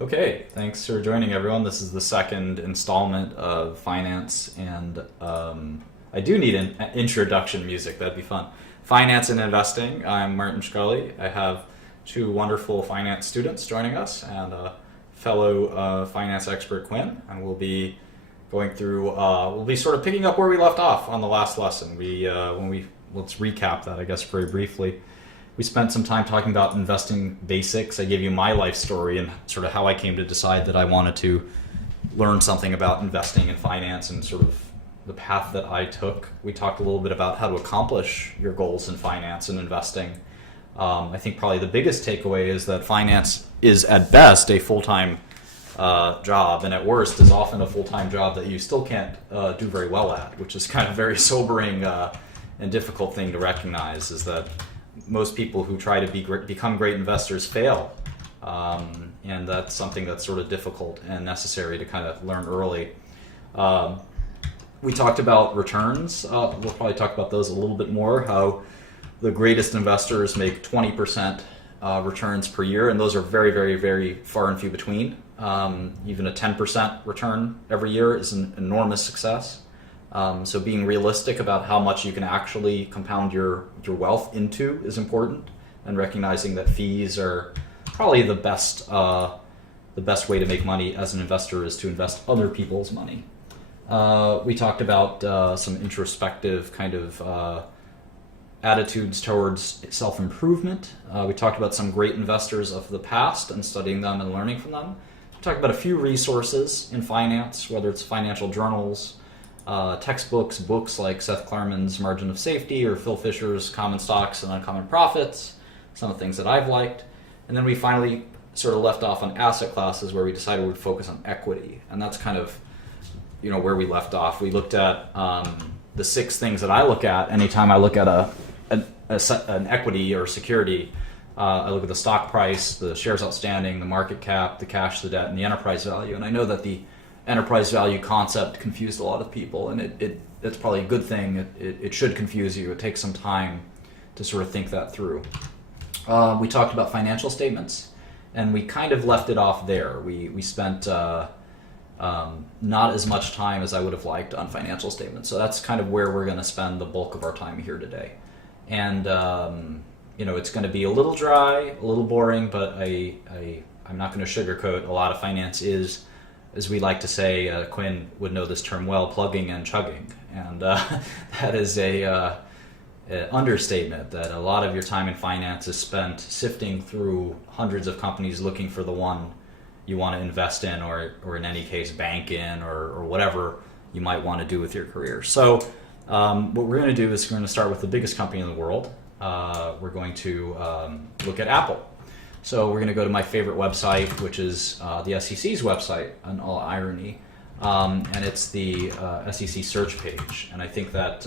Okay, thanks for joining everyone. This is the second installment of Finance, and I do need an introduction music. That'd be fun. Finance and Investing. I'm Martin Shkreli. I have two wonderful finance students joining us and a fellow finance expert, Quinn, and we'll be going through, we'll be sort of picking up where we left off on the last lesson. Let's recap that, I guess, very briefly. We spent some time talking about investing basics. I gave you my life story and sort of how I came to decide that I wanted to learn something about investing and finance and sort of the path that I took. We talked a little bit about how to accomplish your goals in finance and investing. I think probably the biggest takeaway is that finance is at best a full-time job, and at worst is often a full-time job that you still can't do very well at, which is kind of very sobering and difficult thing to recognize, is that most people who try to become great investors fail. And that's something that's sort of difficult and necessary to kind of learn early. We talked about returns. We'll probably talk about those a little bit more, how the greatest investors make 20% returns per year, and those are very, very, very far and few between. Even a 10% return every year is an enormous success. So being realistic about how much you can actually compound your wealth into is important, and recognizing that fees are probably the best way to make money as an investor is to invest other people's money. We talked about some introspective kind of attitudes towards self-improvement. We talked about some great investors of the past and studying them and learning from them. We talked about a few resources in finance, whether it's financial journals, textbooks, books like Seth Klarman's Margin of Safety or Phil Fisher's Common Stocks and Uncommon Profits, some of the things that I've liked. And then we finally sort of left off on asset classes where we decided we'd focus on equity. And that's kind of, where we left off. We looked at the 6 things that I look at anytime I look at an equity or security. I look at the stock price, the shares outstanding, the market cap, the cash, the debt, and the enterprise value. And I know that the enterprise value concept confused a lot of people, and it's probably a good thing. It should confuse you. It takes some time to sort of think that through. We talked about financial statements, and we kind of left it off there. We spent not as much time as I would have liked on financial statements, so that's kind of where we're going to spend the bulk of our time here today. And it's going to be a little dry, a little boring, but I'm not going to sugarcoat. A lot of finance is, as we like to say, Quinn would know this term well, plugging and chugging. And that is an understatement, that a lot of your time in finance is spent sifting through hundreds of companies looking for the one you want to invest in, or in any case, bank in, or whatever you might want to do with your career. So what we're going to do is we're going to start with the biggest company in the world. We're going to look at Apple. So we're going to go to my favorite website, which is the SEC's website, in all irony, and it's the SEC search page. And I think that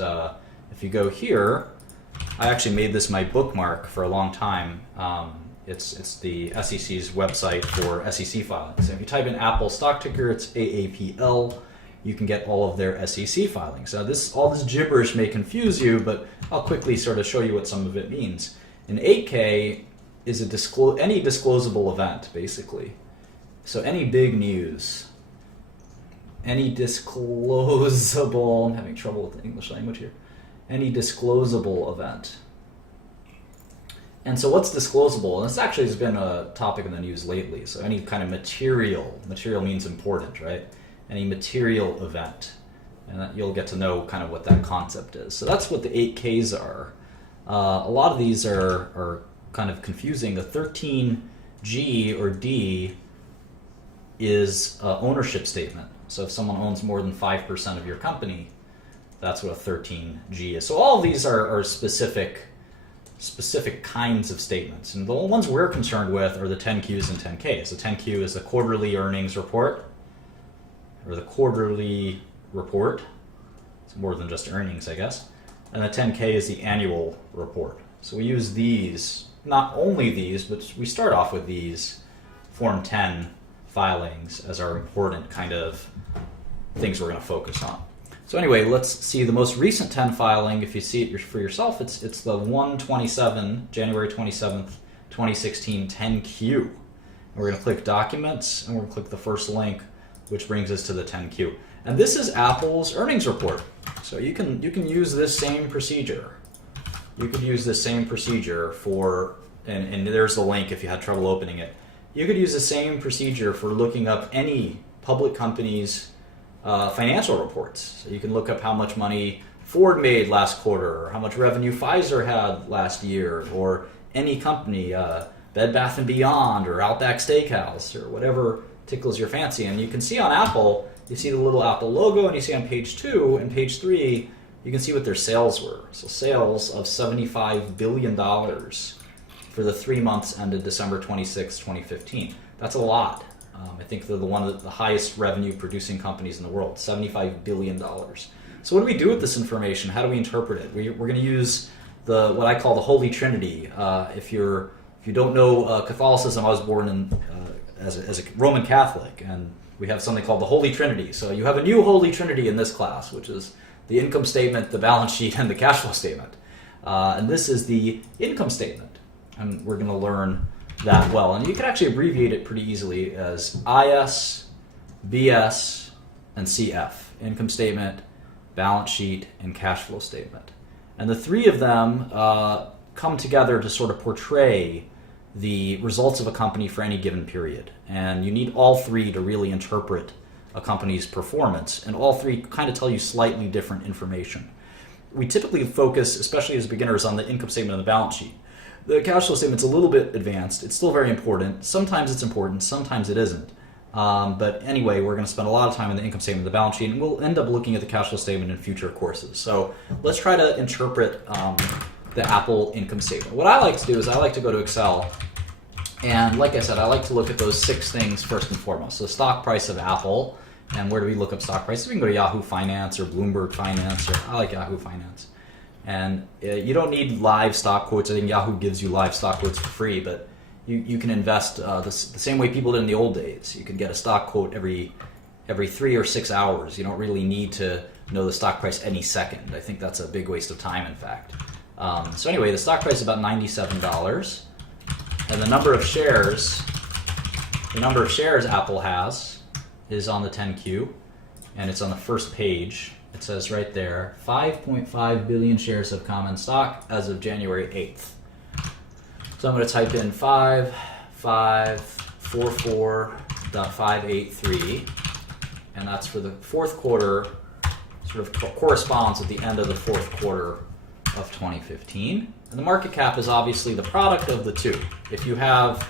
if you go here, I actually made this my bookmark for a long time. It's the SEC's website for SEC filings. So if you type in Apple stock ticker, it's AAPL. You can get all of their SEC filings. Now, all this gibberish may confuse you, but I'll quickly sort of show you what some of it means. An 8K is any disclosable event, basically. So any big news, any disclosable, I'm having trouble with the English language here, any disclosable event. And so what's disclosable? And this actually has been a topic in the news lately. So any kind of material means important, right? Any material event. And you'll get to know kind of what that concept is. So that's what the 8Ks are. A lot of these are kind of confusing. The 13G or D is an ownership statement. So if someone owns more than 5% of your company, that's what a 13G is. So all of these are specific kinds of statements. And the ones we're concerned with are the 10Qs and 10Ks. The 10Q is the quarterly earnings report, or the quarterly report. It's more than just earnings, I guess. And the 10K is the annual report. So we use these, not only these, but we start off with these Form 10 filings as our important kind of things we're going to focus on. So anyway, let's see the most recent 10 filing. If you see it for yourself, it's the January 27th, 2016 10Q. we're going to click Documents, and we're going to click the first link, which brings us to the 10Q. And this is Apple's earnings report. So you can use this same procedure. You could use the same procedure for, and there's the link if you had trouble opening it. You could use the same procedure for looking up any public company's financial reports. So you can look up how much money Ford made last quarter, or how much revenue Pfizer had last year, or any company, Bed Bath & Beyond, or Outback Steakhouse, or whatever tickles your fancy. And you can see on Apple, you see the little Apple logo, and you see on page 2 and page 3, you can see what their sales were. So sales of $75 billion for the 3 months ended December 26, 2015. That's a lot. I think they're one of the highest revenue producing companies in the world, $75 billion. So what do we do with this information? How do we interpret it? We're going to use what I call the Holy Trinity. If you don't know Catholicism, I was born as a Roman Catholic, and we have something called the Holy Trinity. So you have a new Holy Trinity in this class, which is the income statement, the balance sheet, and the cash flow statement. And this is the income statement, and we're going to learn that well. And you can actually abbreviate it pretty easily as IS, BS, and CF. Income statement, balance sheet, and cash flow statement. And the three of them come together to sort of portray the results of a company for any given period. And you need all three to really interpret a company's performance, and all three kind of tell you slightly different information. We typically focus, especially as beginners, on the income statement and the balance sheet. The cash flow statement's a little bit advanced. It's still very important. Sometimes it's important, sometimes it isn't. But anyway, we're going to spend a lot of time on the income statement and the balance sheet, and we'll end up looking at the cash flow statement in future courses. So let's try to interpret the Apple income statement. What I like to do is I like to go to Excel, and like I said, I like to look at those 6 things first and foremost. So stock price of Apple, and where do we look up stock prices? We can go to Yahoo Finance or Bloomberg Finance, or I like Yahoo Finance. And you don't need live stock quotes. I think Yahoo gives you live stock quotes for free, but you can invest the same way people did in the old days. You can get a stock quote every 3 or 6 hours. You don't really need to know the stock price any second. I think that's a big waste of time, in fact. So anyway, the stock price is about $97, and the number of shares Apple has is on the 10Q, and it's on the first page. It says right there, 5.5 billion shares of common stock as of January 8th. So I'm going to type in 5544.583, and that's for the fourth quarter, sort of corresponds at the end of the fourth quarter of 2015. And the market cap is obviously the product of the two. If you have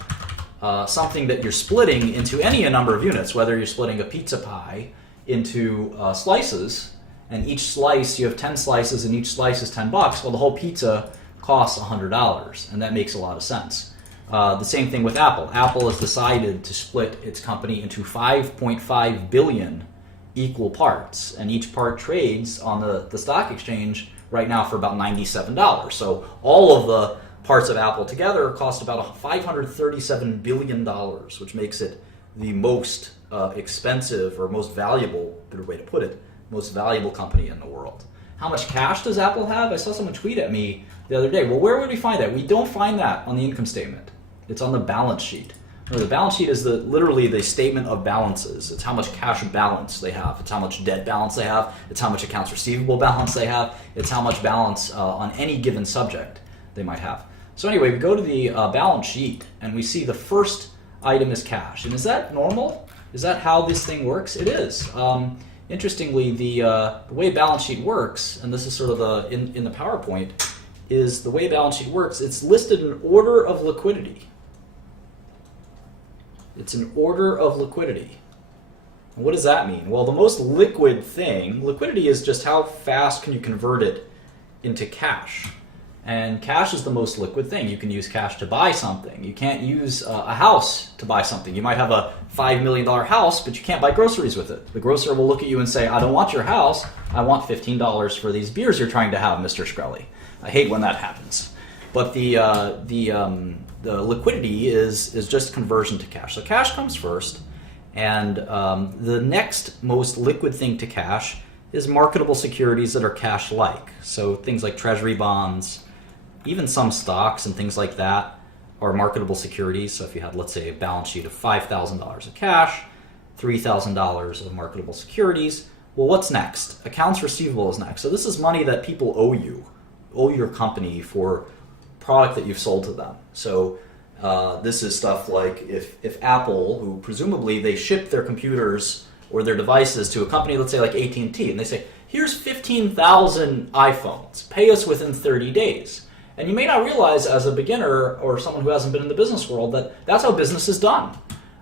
something that you're splitting into any number of units, whether you're splitting a pizza pie into slices, and each slice, you have 10 slices and each slice is $10, well, the whole pizza costs $100, and that makes a lot of sense. The same thing with Apple. Apple has decided to split its company into 5.5 billion equal parts, and each part trades on the stock exchange right now for about $97. So all of the parts of Apple together cost about $537 billion, which makes it the most expensive, or most valuable, better way to put it, most valuable company in the world. How much cash does Apple have? I saw someone tweet at me the other day. Well, where would we find that? We don't find that on the income statement. It's on the balance sheet. Remember, the balance sheet is literally the statement of balances. It's how much cash balance they have. It's how much debt balance they have. It's how much accounts receivable balance they have. It's how much balance on any given subject they might have. So anyway, we go to the balance sheet, and we see the first item is cash. And is that normal? Is that how this thing works? It is. Interestingly, the way balance sheet works, and this is sort of in the PowerPoint, is the way balance sheet works. It's listed in order of liquidity. It's an order of liquidity. And what does that mean? Well, the most liquid thing, liquidity is just how fast can you convert it into cash. And cash is the most liquid thing. You can use cash to buy something. You can't use a house to buy something. You might have a $5 million house, but you can't buy groceries with it. The grocer will look at you and say, I don't want your house. I want $15 for these beers you're trying to have, Mr. Shkreli. I hate when that happens. But the liquidity is just conversion to cash. So cash comes first, and the next most liquid thing to cash is marketable securities that are cash-like. So things like treasury bonds, even some stocks and things like that are marketable securities. So if you had, let's say, a balance sheet of $5,000 of cash, $3,000 of marketable securities, well, what's next? Accounts receivable is next. So this is money that people owe your company for product that you've sold to them. So this is stuff like if Apple, who presumably they ship their computers or their devices to a company, let's say like AT&T, and they say, here's 15,000 iPhones, pay us within 30 days. And you may not realize as a beginner or someone who hasn't been in the business world that that's how business is done.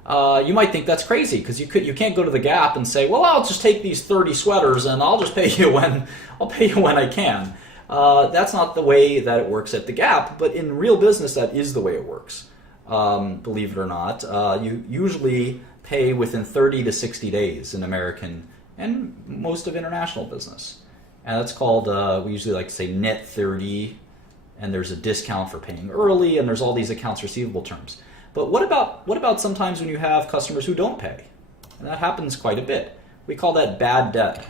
You might think that's crazy because you can't go to the Gap and say, well, I'll just take these 30 sweaters and I'll just pay you when I can. That's not the way that it works at the Gap, but in real business, that is the way it works. Believe it or not, you usually pay within 30 to 60 days in American and most of international business. And that's called, we usually like to say net 30, and there's a discount for paying early, and there's all these accounts receivable terms. But what about sometimes when you have customers who don't pay? And that happens quite a bit. We call that bad debt.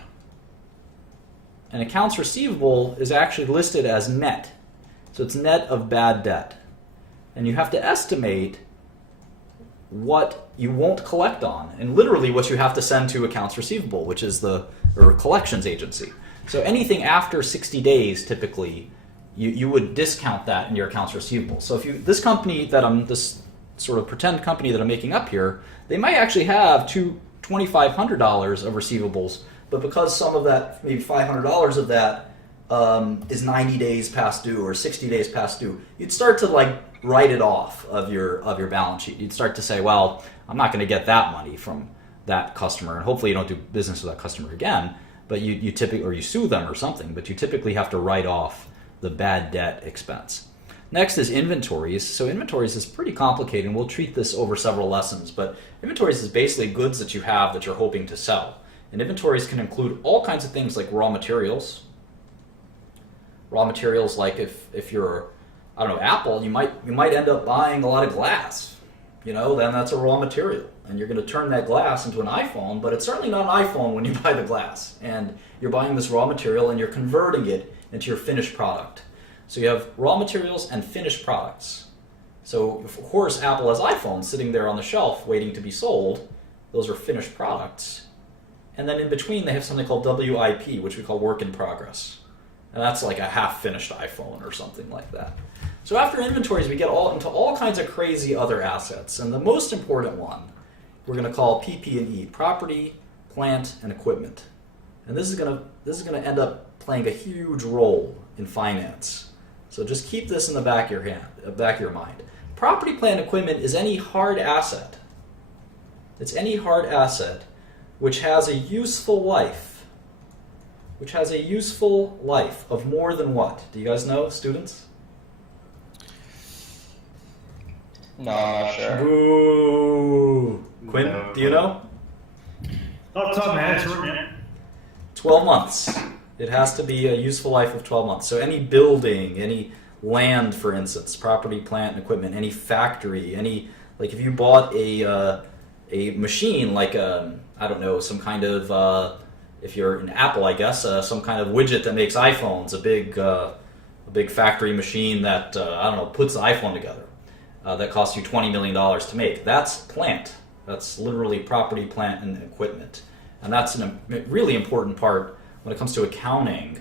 And accounts receivable is actually listed as net. So it's net of bad debt. And you have to estimate what you won't collect on, and literally what you have to send to accounts receivable, which is the collections agency. So anything after 60 days, typically, you would discount that in your accounts receivable. So if this company this sort of pretend company that I'm making up here, they might actually have $2,500 of receivables, but because some of that, maybe $500 of that is 90 days past due or 60 days past due, you'd start to like write it off of your balance sheet. You'd start to say, well, I'm not going to get that money from that customer, and hopefully you don't do business with that customer again, but you typically, or you sue them or something, but you typically have to write off the bad debt expense. Next is inventories. So inventories is pretty complicated, and we'll treat this over several lessons, but inventories is basically goods that you have that you're hoping to sell. And inventories can include all kinds of things like raw materials. Raw materials like if you're, I don't know, Apple, you might end up buying a lot of glass. Then that's a raw material. And you're going to turn that glass into an iPhone, but it's certainly not an iPhone when you buy the glass. And you're buying this raw material and you're converting it into your finished product. So you have raw materials and finished products. So of course Apple has iPhones sitting there on the shelf waiting to be sold. Those are finished products. And then in between they have something called WIP, which we call work in progress. And that's like a half-finished iPhone or something like that. So after inventories, we get into all kinds of crazy other assets. And the most important one we're going to call PP&E, property, plant, and equipment. And this is going to end up playing a huge role in finance. So just keep this in the back of your mind. Property, plant, and equipment is any hard asset. It's any hard asset which has a useful life. Which has a useful life of more than what? Do you guys know, students? No, I'm not sure. Boo! Quinn, No. do you know? Off the top of my head, it's short, man. 12 months. It has to be a useful life of 12 months. So any building, any land, for instance, property, plant, and equipment, any factory, like if you bought a machine, like I don't know, some kind of, if you're in Apple, I guess, some kind of widget that makes iPhones, a big factory machine that, I don't know, puts the iPhone together, that costs you $20 million to make. That's plant. That's literally property, plant, and equipment. And that's a really important part when it comes to accounting.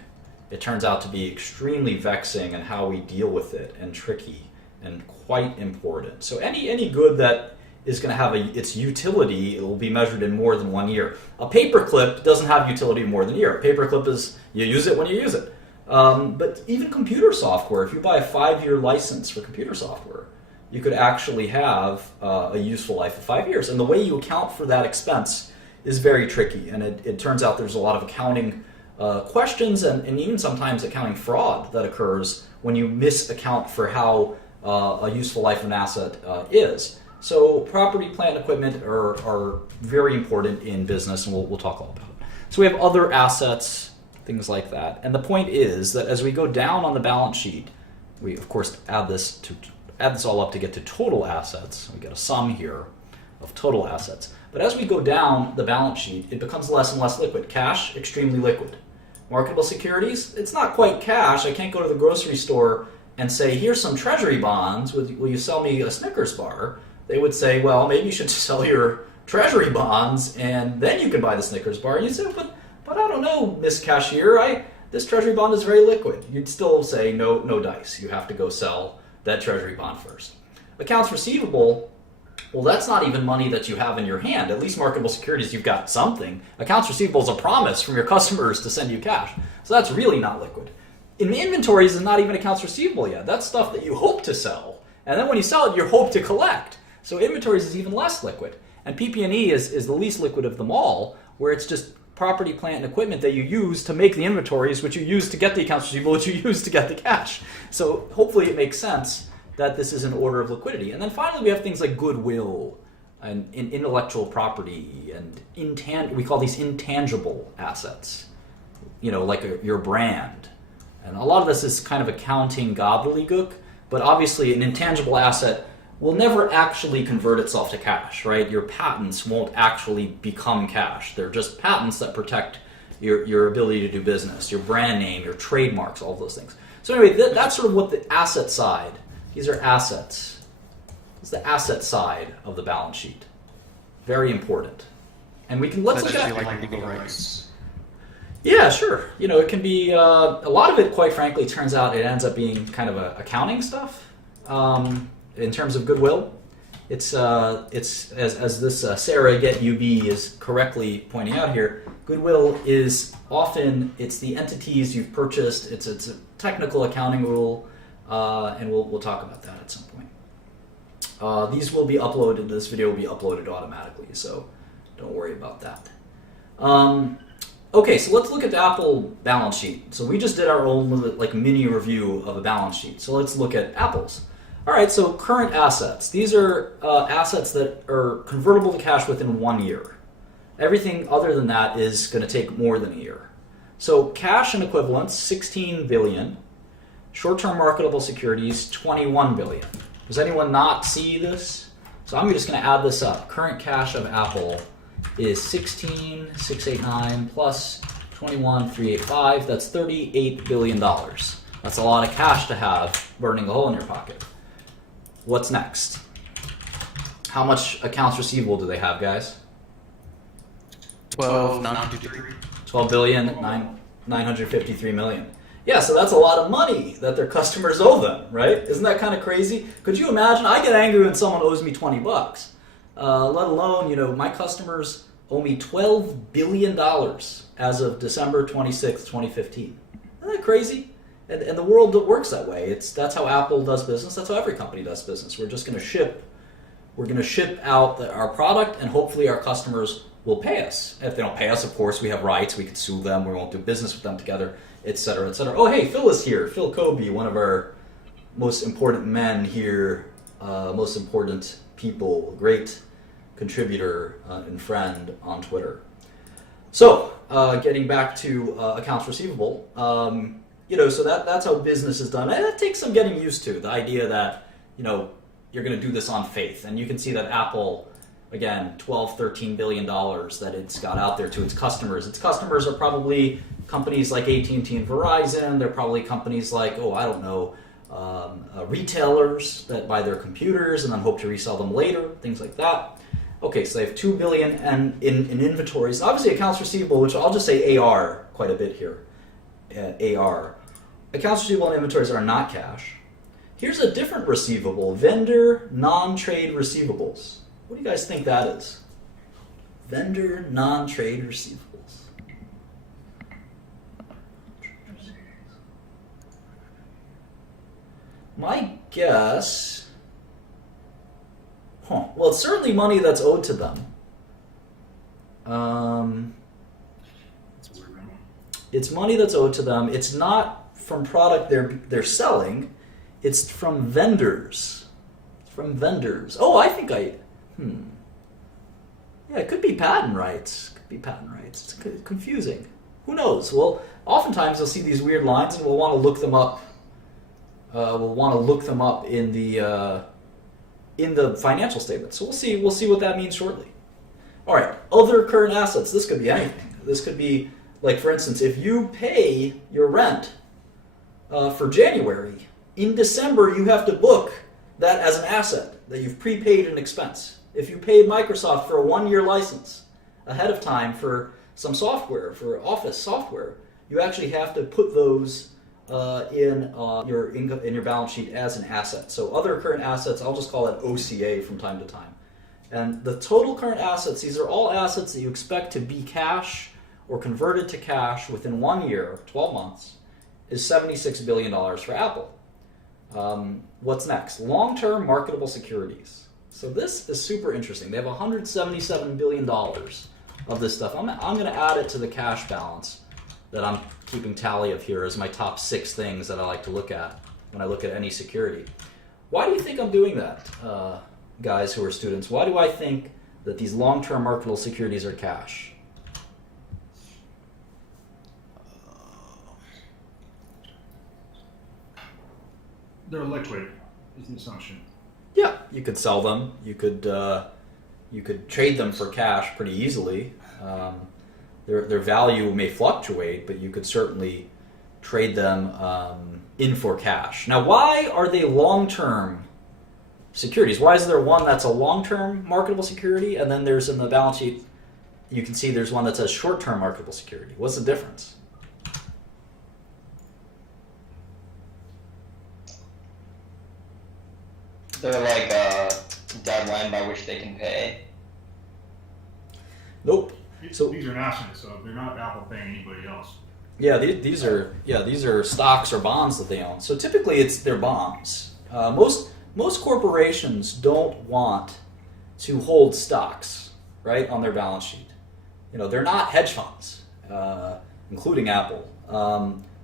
It turns out to be extremely vexing in how we deal with it, and tricky, and quite important. So any good that is going to have its utility, it will be measured in more than 1 year. A paperclip doesn't have utility in more than a year. A paperclip is, you use it when you use it. But even computer software, if you buy a 5-year license for computer software, you could actually have a useful life of 5 years. And the way you account for that expense is very tricky. And it turns out there's a lot of accounting questions and even sometimes accounting fraud that occurs when you misaccount for how a useful life of an asset is. So property, plant, and equipment are very important in business, and we'll talk all about it. So we have other assets, things like that. And the point is that as we go down on the balance sheet, we of course add this all up to get to total assets. We get a sum here of total assets. But as we go down the balance sheet, it becomes less and less liquid. Cash, extremely liquid. Marketable securities, it's not quite cash. I can't go to the grocery store and say, here's some treasury bonds, will you sell me a Snickers bar? They would say, well, maybe you should sell your treasury bonds and then you can buy the Snickers bar. And you'd say, but I don't know, Miss Cashier, this treasury bond is very liquid. You'd still say, no dice. You have to go sell that treasury bond first. Accounts receivable, well, that's not even money that you have in your hand. At least marketable securities, you've got something. Accounts receivable is a promise from your customers to send you cash. So that's really not liquid. In inventories is not even accounts receivable yet. That's stuff that you hope to sell. And then when you sell it, you hope to collect. So inventories is even less liquid. And PP&E is the least liquid of them all, where it's just property, plant, and equipment that you use to make the inventories, which you use to get the accounts receivable, which you use to get the cash. So hopefully it makes sense that this is an order of liquidity. And then finally we have things like goodwill and intellectual property and we call these intangible assets, like your brand. And a lot of this is kind of accounting gobbledygook, but obviously an intangible asset will never actually convert itself to cash, right? Your patents won't actually become cash. They're just patents that protect your ability to do business, your brand name, your trademarks, all of those things. So anyway, that's sort of what the asset side, these are assets. It's the asset side of the balance sheet. Very important. And let's look at like legal rights. Yeah, sure. It can be, a lot of it, quite frankly, turns out it ends up being kind of accounting stuff. In terms of goodwill, it's as this Sarah Get UB is correctly pointing out here, goodwill is often, it's the entities you've purchased, it's a technical accounting rule, and we'll talk about that at some point. These will be uploaded, this video will be uploaded automatically, so don't worry about that. Okay, so let's look at the Apple balance sheet. So we just did our own mini review of a balance sheet. So let's look at Apple's. All right, so current assets. These are assets that are convertible to cash within 1 year. Everything other than that is going to take more than a year. So cash and equivalents, 16 billion. Short-term marketable securities, 21 billion. Does anyone not see this? So I'm just going to add this up. Current cash of Apple is 16,689 plus 21,385. That's $38 billion. That's a lot of cash to have burning a hole in your pocket. What's next? How much accounts receivable do they have, guys? 12 billion, 953 million. Yeah, so that's a lot of money that their customers owe them, right? Isn't that kind of crazy? Could you imagine? I get angry when someone owes me $20. Let alone, my customers owe me $12 billion as of December 26, 2015. Isn't that crazy? And the world works that way. That's how Apple does business. That's how every company does business. We're just going to ship. We're going to ship out our product, and hopefully our customers will pay us. If they don't pay us, of course, we have rights. We can sue them. We won't do business with them together, et cetera, et cetera. Oh, hey, Phil is here. Phil Kobe, one of our most important men here, most important people, great contributor and friend on Twitter. So, getting back to accounts receivable. So that's how business is done. And that takes some getting used to, the idea that, you're going to do this on faith. And you can see that Apple, again, $13 billion that it's got out there to its customers. Its customers are probably companies like AT&T and Verizon. They're probably companies like, retailers that buy their computers and then hope to resell them later, things like that. Okay, so they have $2 billion in inventories. Obviously, accounts receivable, which I'll just say AR quite a bit here. AR. Accounts receivable and inventories are not cash. Here's a different receivable, vendor non-trade receivables. What do you guys think that is? Vendor non-trade receivables. My guess, well, it's certainly money that's owed to them. It's money that's owed to them. It's not from product they're selling. It's from vendors. It's from vendors. Oh, I think Yeah, it could be patent rights. It's confusing. Who knows? Well, oftentimes you'll see these weird lines, and we'll want to look them up. In the financial statement. So we'll see what that means shortly. All right, other current assets. This could be anything. This could be, like, for instance, if you pay your rent for January in December, you have to book that as an asset, that you've prepaid an expense. If you paid Microsoft for a 1-year license ahead of time for some software, for Office software, you actually have to put those in your balance sheet as an asset. So other current assets, I'll just call it OCA from time to time. And the total current assets, these are all assets that you expect to be cash or converted to cash within 1 year, 12 months, is $76 billion for Apple. What's next? Long-term marketable securities. So this is super interesting. They have $177 billion of this stuff. I'm going to add it to the cash balance that I'm keeping tally of here as my top 6 things that I like to look at when I look at any security. Why do you think I'm doing that, guys who are students? Why do I think that these long-term marketable securities are cash? They're liquid, is the assumption. Yeah, you could sell them. You could trade them for cash pretty easily. Their value may fluctuate, but you could certainly trade them in for cash. Now, why are they long-term securities? Why is there one that's a long-term marketable security, and then there's in the balance sheet, you can see there's one that says short-term marketable security? What's the difference? They're like a deadline by which they can pay. Nope. So These are assets, so they're not Apple paying anybody else. yeah, these are stocks or bonds that they own. So typically, it's their bonds. Most corporations don't want to hold stocks, right, on their balance sheet. They're not hedge funds, including Apple.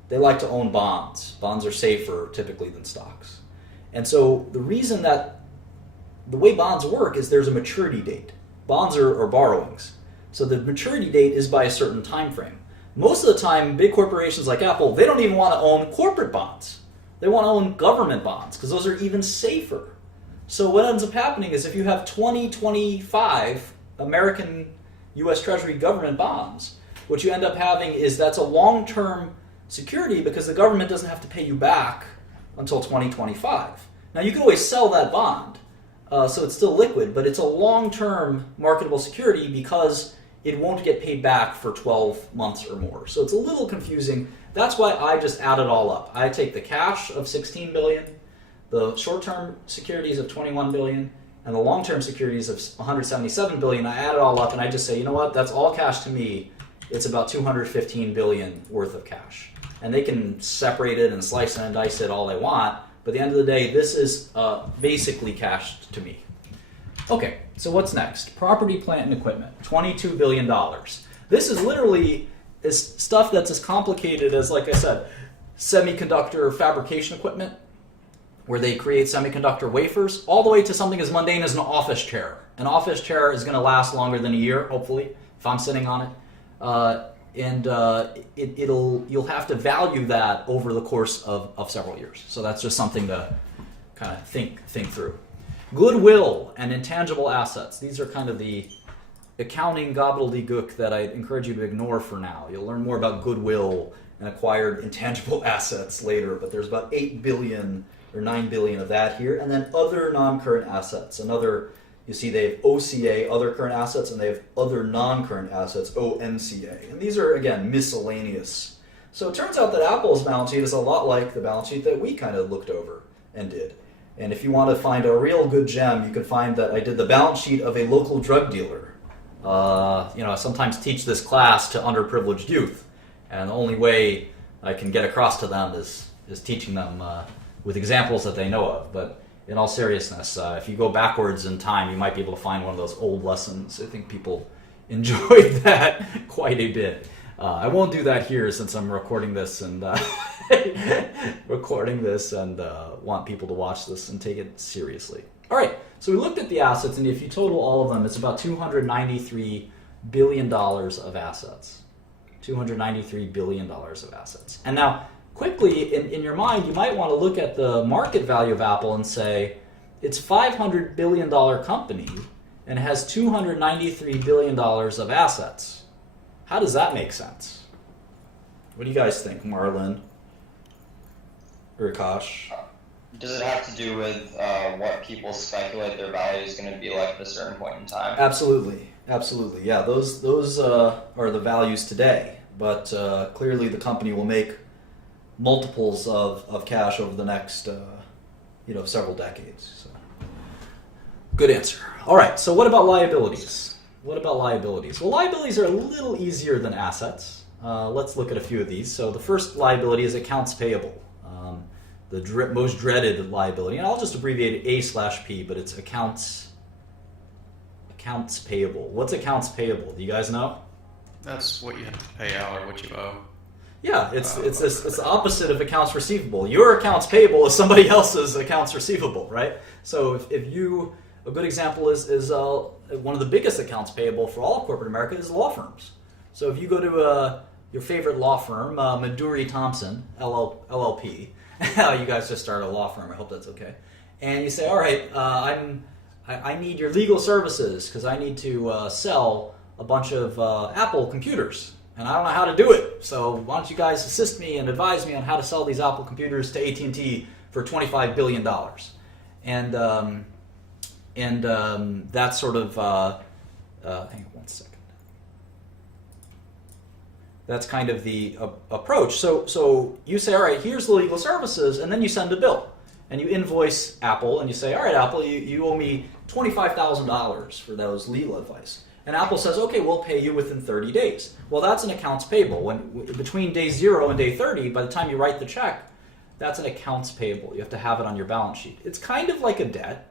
They like to own bonds. Bonds are safer typically than stocks. And so the reason that the way bonds work is there's a maturity date. Bonds are borrowings. So the maturity date is by a certain time frame. Most of the time, big corporations like Apple, they don't even want to own corporate bonds. They want to own government bonds because those are even safer. So what ends up happening is if you have 2025 American U.S. Treasury government bonds, what you end up having is that's a long-term security because the government doesn't have to pay you back until 2025. Now you can always sell that bond, so it's still liquid, but it's a long-term marketable security because it won't get paid back for 12 months or more. So it's a little confusing. That's why I just add it all up. I take the cash of $16 billion, the short-term securities of $21 billion, and the long-term securities of $177 billion. I add it all up and I just say, you know what, that's all cash to me. It's about $215 billion worth of cash. And they can separate it and slice and dice it all they want, but at the end of the day, this is basically cash to me. Okay, so what's next? Property, plant, and equipment, $22 billion. This is literally stuff that's as complicated as, like I said, semiconductor fabrication equipment, where they create semiconductor wafers, all the way to something as mundane as an office chair. An office chair is going to last longer than a year, hopefully, if I'm sitting on it. You'll have to value that over the course of several years. So that's just something to kind of think through. Goodwill and intangible assets. These are kind of the accounting gobbledygook that I encourage you to ignore for now. You'll learn more about goodwill and acquired intangible assets later, but there's about 8 billion or 9 billion of that here. And then other non-current assets. You see they have OCA, other current assets, and they have other non-current assets, ONCA. And these are, again, miscellaneous. So it turns out that Apple's balance sheet is a lot like the balance sheet that we kind of looked over and did. And if you want to find a real good gem, you can find that I did the balance sheet of a local drug dealer. I sometimes teach this class to underprivileged youth. And the only way I can get across to them is teaching them with examples that they know of. But in all seriousness, if you go backwards in time, you might be able to find one of those old lessons. I think people enjoyed that quite a bit. I won't do that here since I'm recording this and want people to watch this and take it seriously. All right, so we looked at the assets, and if you total all of them, it's about $293 billion of assets. $293 billion of assets. And now, quickly, in your mind, you might want to look at the market value of Apple and say, it's $500 billion company and has $293 billion of assets. How does that make sense? What do you guys think, Marlon? Urkash? Does it have to do with what people speculate their value is going to be like at a certain point in time? Absolutely, absolutely. Yeah, those are the values today, but clearly the company will make multiples of cash over the next several decades. So. Good answer. All right. So what about liabilities? What about liabilities? Well, liabilities are a little easier than assets. Let's look at a few of these. So the first liability is accounts payable. The most dreaded liability, and I'll just abbreviate it A/P, but it's accounts payable. What's accounts payable? Do you guys know? That's what you have to pay out or what you owe. Yeah, it's the opposite of accounts receivable. Your accounts payable is somebody else's accounts receivable, right? So if you, a good example is one of the biggest accounts payable for all of corporate America is law firms. So if you go to your favorite law firm, Maduri Thompson, LLP, you guys just started a law firm, I hope that's okay, and you say, all right, I need your legal services because I need to sell a bunch of Apple computers. And I don't know how to do it, so why don't you guys assist me and advise me on how to sell these Apple computers to AT&T for $25 billion? And that's sort of, hang on one second. That's kind of the approach. So you say, all right, here's the legal services, and then you send a bill. And you invoice Apple, and you say, all right, Apple, you owe me $25,000 for those legal advice. And Apple says, okay, we'll pay you within 30 days. Well, that's an accounts payable. When between day 0 and day 30, by the time you write the check, that's an accounts payable. You have to have it on your balance sheet. It's kind of like a debt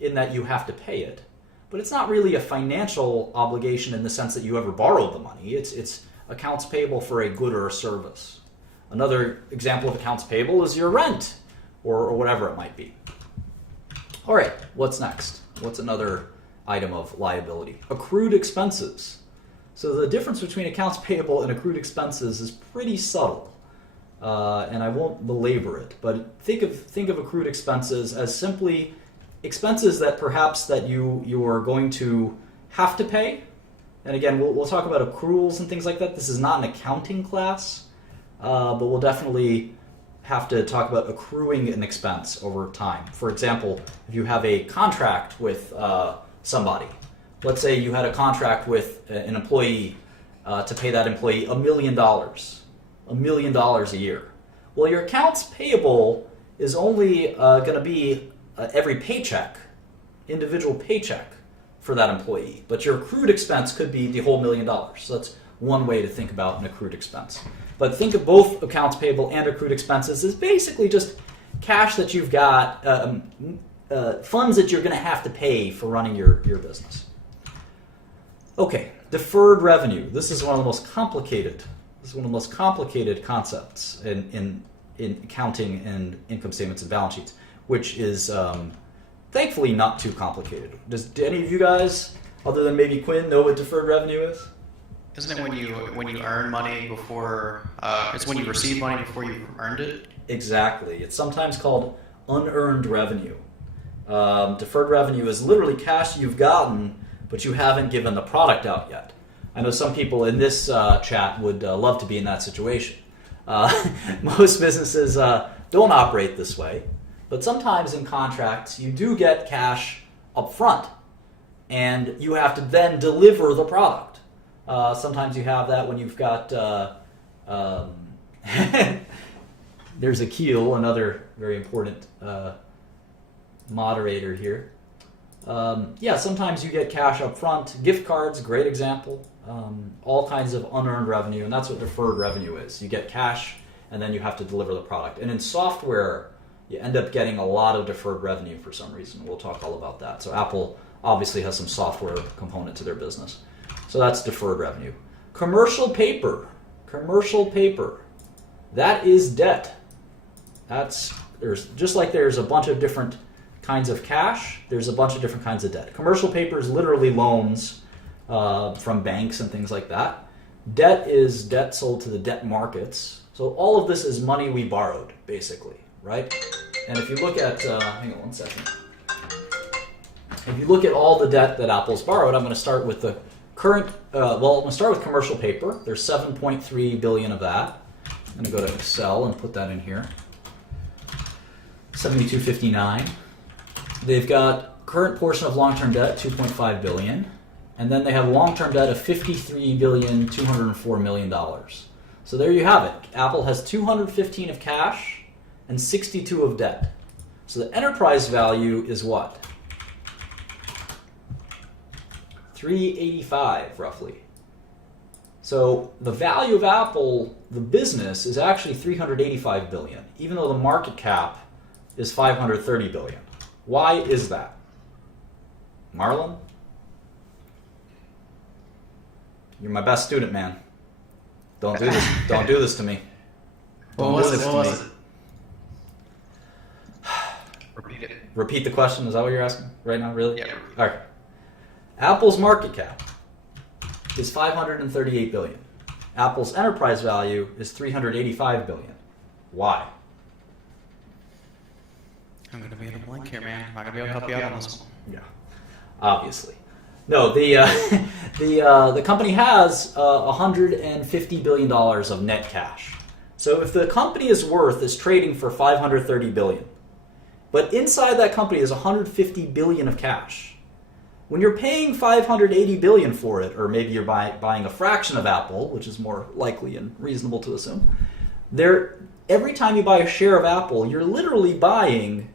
in that you have to pay it, but it's not really a financial obligation in the sense that you ever borrowed the money. It's accounts payable for a good or a service. Another example of accounts payable is your rent or whatever it might be. All right, what's next? What's another item of liability? Accrued expenses. So the difference between accounts payable and accrued expenses is pretty subtle, and I won't belabor it. But think of accrued expenses as simply expenses that perhaps that you are going to have to pay. And again, we'll talk about accruals and things like that. This is not an accounting class, but we'll definitely have to talk about accruing an expense over time. For example, if you have a contract with somebody. Let's say you had a contract with an employee to pay that employee $1 million a year. Well, your accounts payable is only going to be every paycheck, individual paycheck for that employee. But your accrued expense could be the whole $1 million. So that's one way to think about an accrued expense. But think of both accounts payable and accrued expenses as basically just cash that you've got, funds that you're going to have to pay for running your business. Okay, deferred revenue. This is one of the most complicated. This is one of the most complicated concepts in accounting and income statements and balance sheets, which is thankfully not too complicated. Do any of you guys, other than maybe Quinn, know what deferred revenue is? Isn't it when you earn money before? It's when you receive money before you've earned it. Exactly. It's sometimes called unearned revenue. Deferred revenue is literally cash you've gotten, but you haven't given the product out yet. I know some people in this chat would love to be in that situation. Most businesses don't operate this way, but sometimes in contracts you do get cash up front, and you have to then deliver the product. Sometimes you have that when you've got... there's Akil, another very important moderator here. Sometimes you get cash up front. Gift cards, great example. All kinds of unearned revenue, and that's what deferred revenue is. You get cash, and then you have to deliver the product. And in software, you end up getting a lot of deferred revenue for some reason. We'll talk all about that. So Apple obviously has some software component to their business. So that's deferred revenue. Commercial paper. That is debt. There's just like there's a bunch of different kinds of cash, there's a bunch of different kinds of debt. Commercial paper is literally loans from banks and things like that. Debt is debt sold to the debt markets. So all of this is money we borrowed, basically, right? And if you look at, hang on one second. If you look at all the debt that Apple's borrowed, I'm going to start with the current, I'm going to start with commercial paper. There's $7.3 billion of that. I'm going to go to Excel and put that in here. 72.59. They've got current portion of long-term debt, 2.5 billion, and then they have long-term debt of $53,204,000,000. So there you have it. Apple has 215 of cash and 62 of debt. So the enterprise value is what? 385 roughly. So the value of Apple, the business, is actually 385 billion, even though the market cap is 530 billion. Why is that? Marlon? You're my best student, man. Don't do this. Don't do this to me. What Don't was do it? this What to was me. it? Repeat it. Repeat the question. Is that what you're asking right now? Really? Yeah. All right. Apple's market cap is 538 billion. Apple's enterprise value is 385 billion. Why? I'm gonna be in a blank here, man. I'm not gonna be able to help you out on this one. Yeah, obviously. No, the company has $150 billion of net cash. So if the company is trading for 530 billion, but inside that company is 150 billion of cash. When you're paying 580 billion for it, or maybe you're buying a fraction of Apple, which is more likely and reasonable to assume, every time you buy a share of Apple, you're literally buying,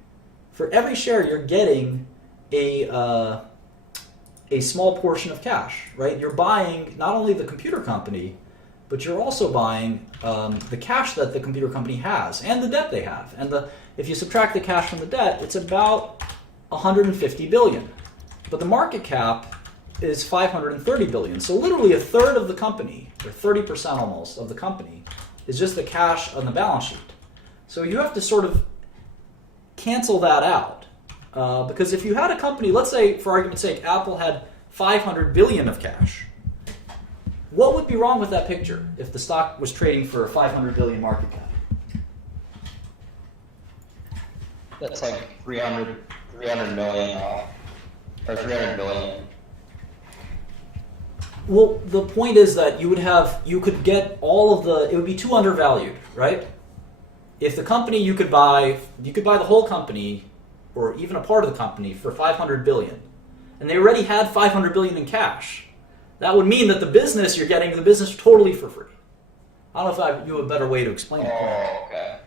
for every share you're getting a small portion of cash, right? You're buying not only the computer company, but you're also buying the cash that the computer company has and the debt they have. And if you subtract the cash from the debt, it's about 150 billion. But the market cap is 530 billion. So literally a third of the company, or 30% almost of the company, is just the cash on the balance sheet. So you have to sort of cancel that out. Because if you had a company, let's say for argument's sake, Apple had 500 billion of cash. What would be wrong with that picture if the stock was trading for a 500 billion market cap? That's like 300 million or 300 billion. Well, the point is that you could get all of it would be too undervalued, right? If the company you could buy the whole company or even a part of the company for 500 billion, and they already had 500 billion in cash. That would mean that you're getting the business totally for free. I don't know if you have a better way to explain it. Oh, okay.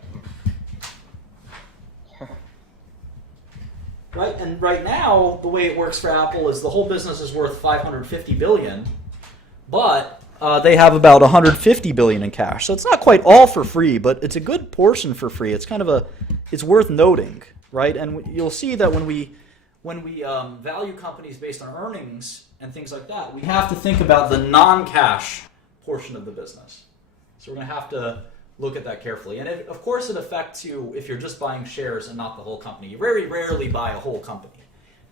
Right, and right now, the way it works for Apple is the whole business is worth 550 billion, but they have about 150 billion in cash. So it's not quite all for free, but it's a good portion for free. It's it's worth noting, right? And you'll see that when we value companies based on earnings and things like that, we have to think about the non-cash portion of the business. So we're going to have to look at that carefully. And of course it affects you if you're just buying shares and not the whole company. You very rarely buy a whole company.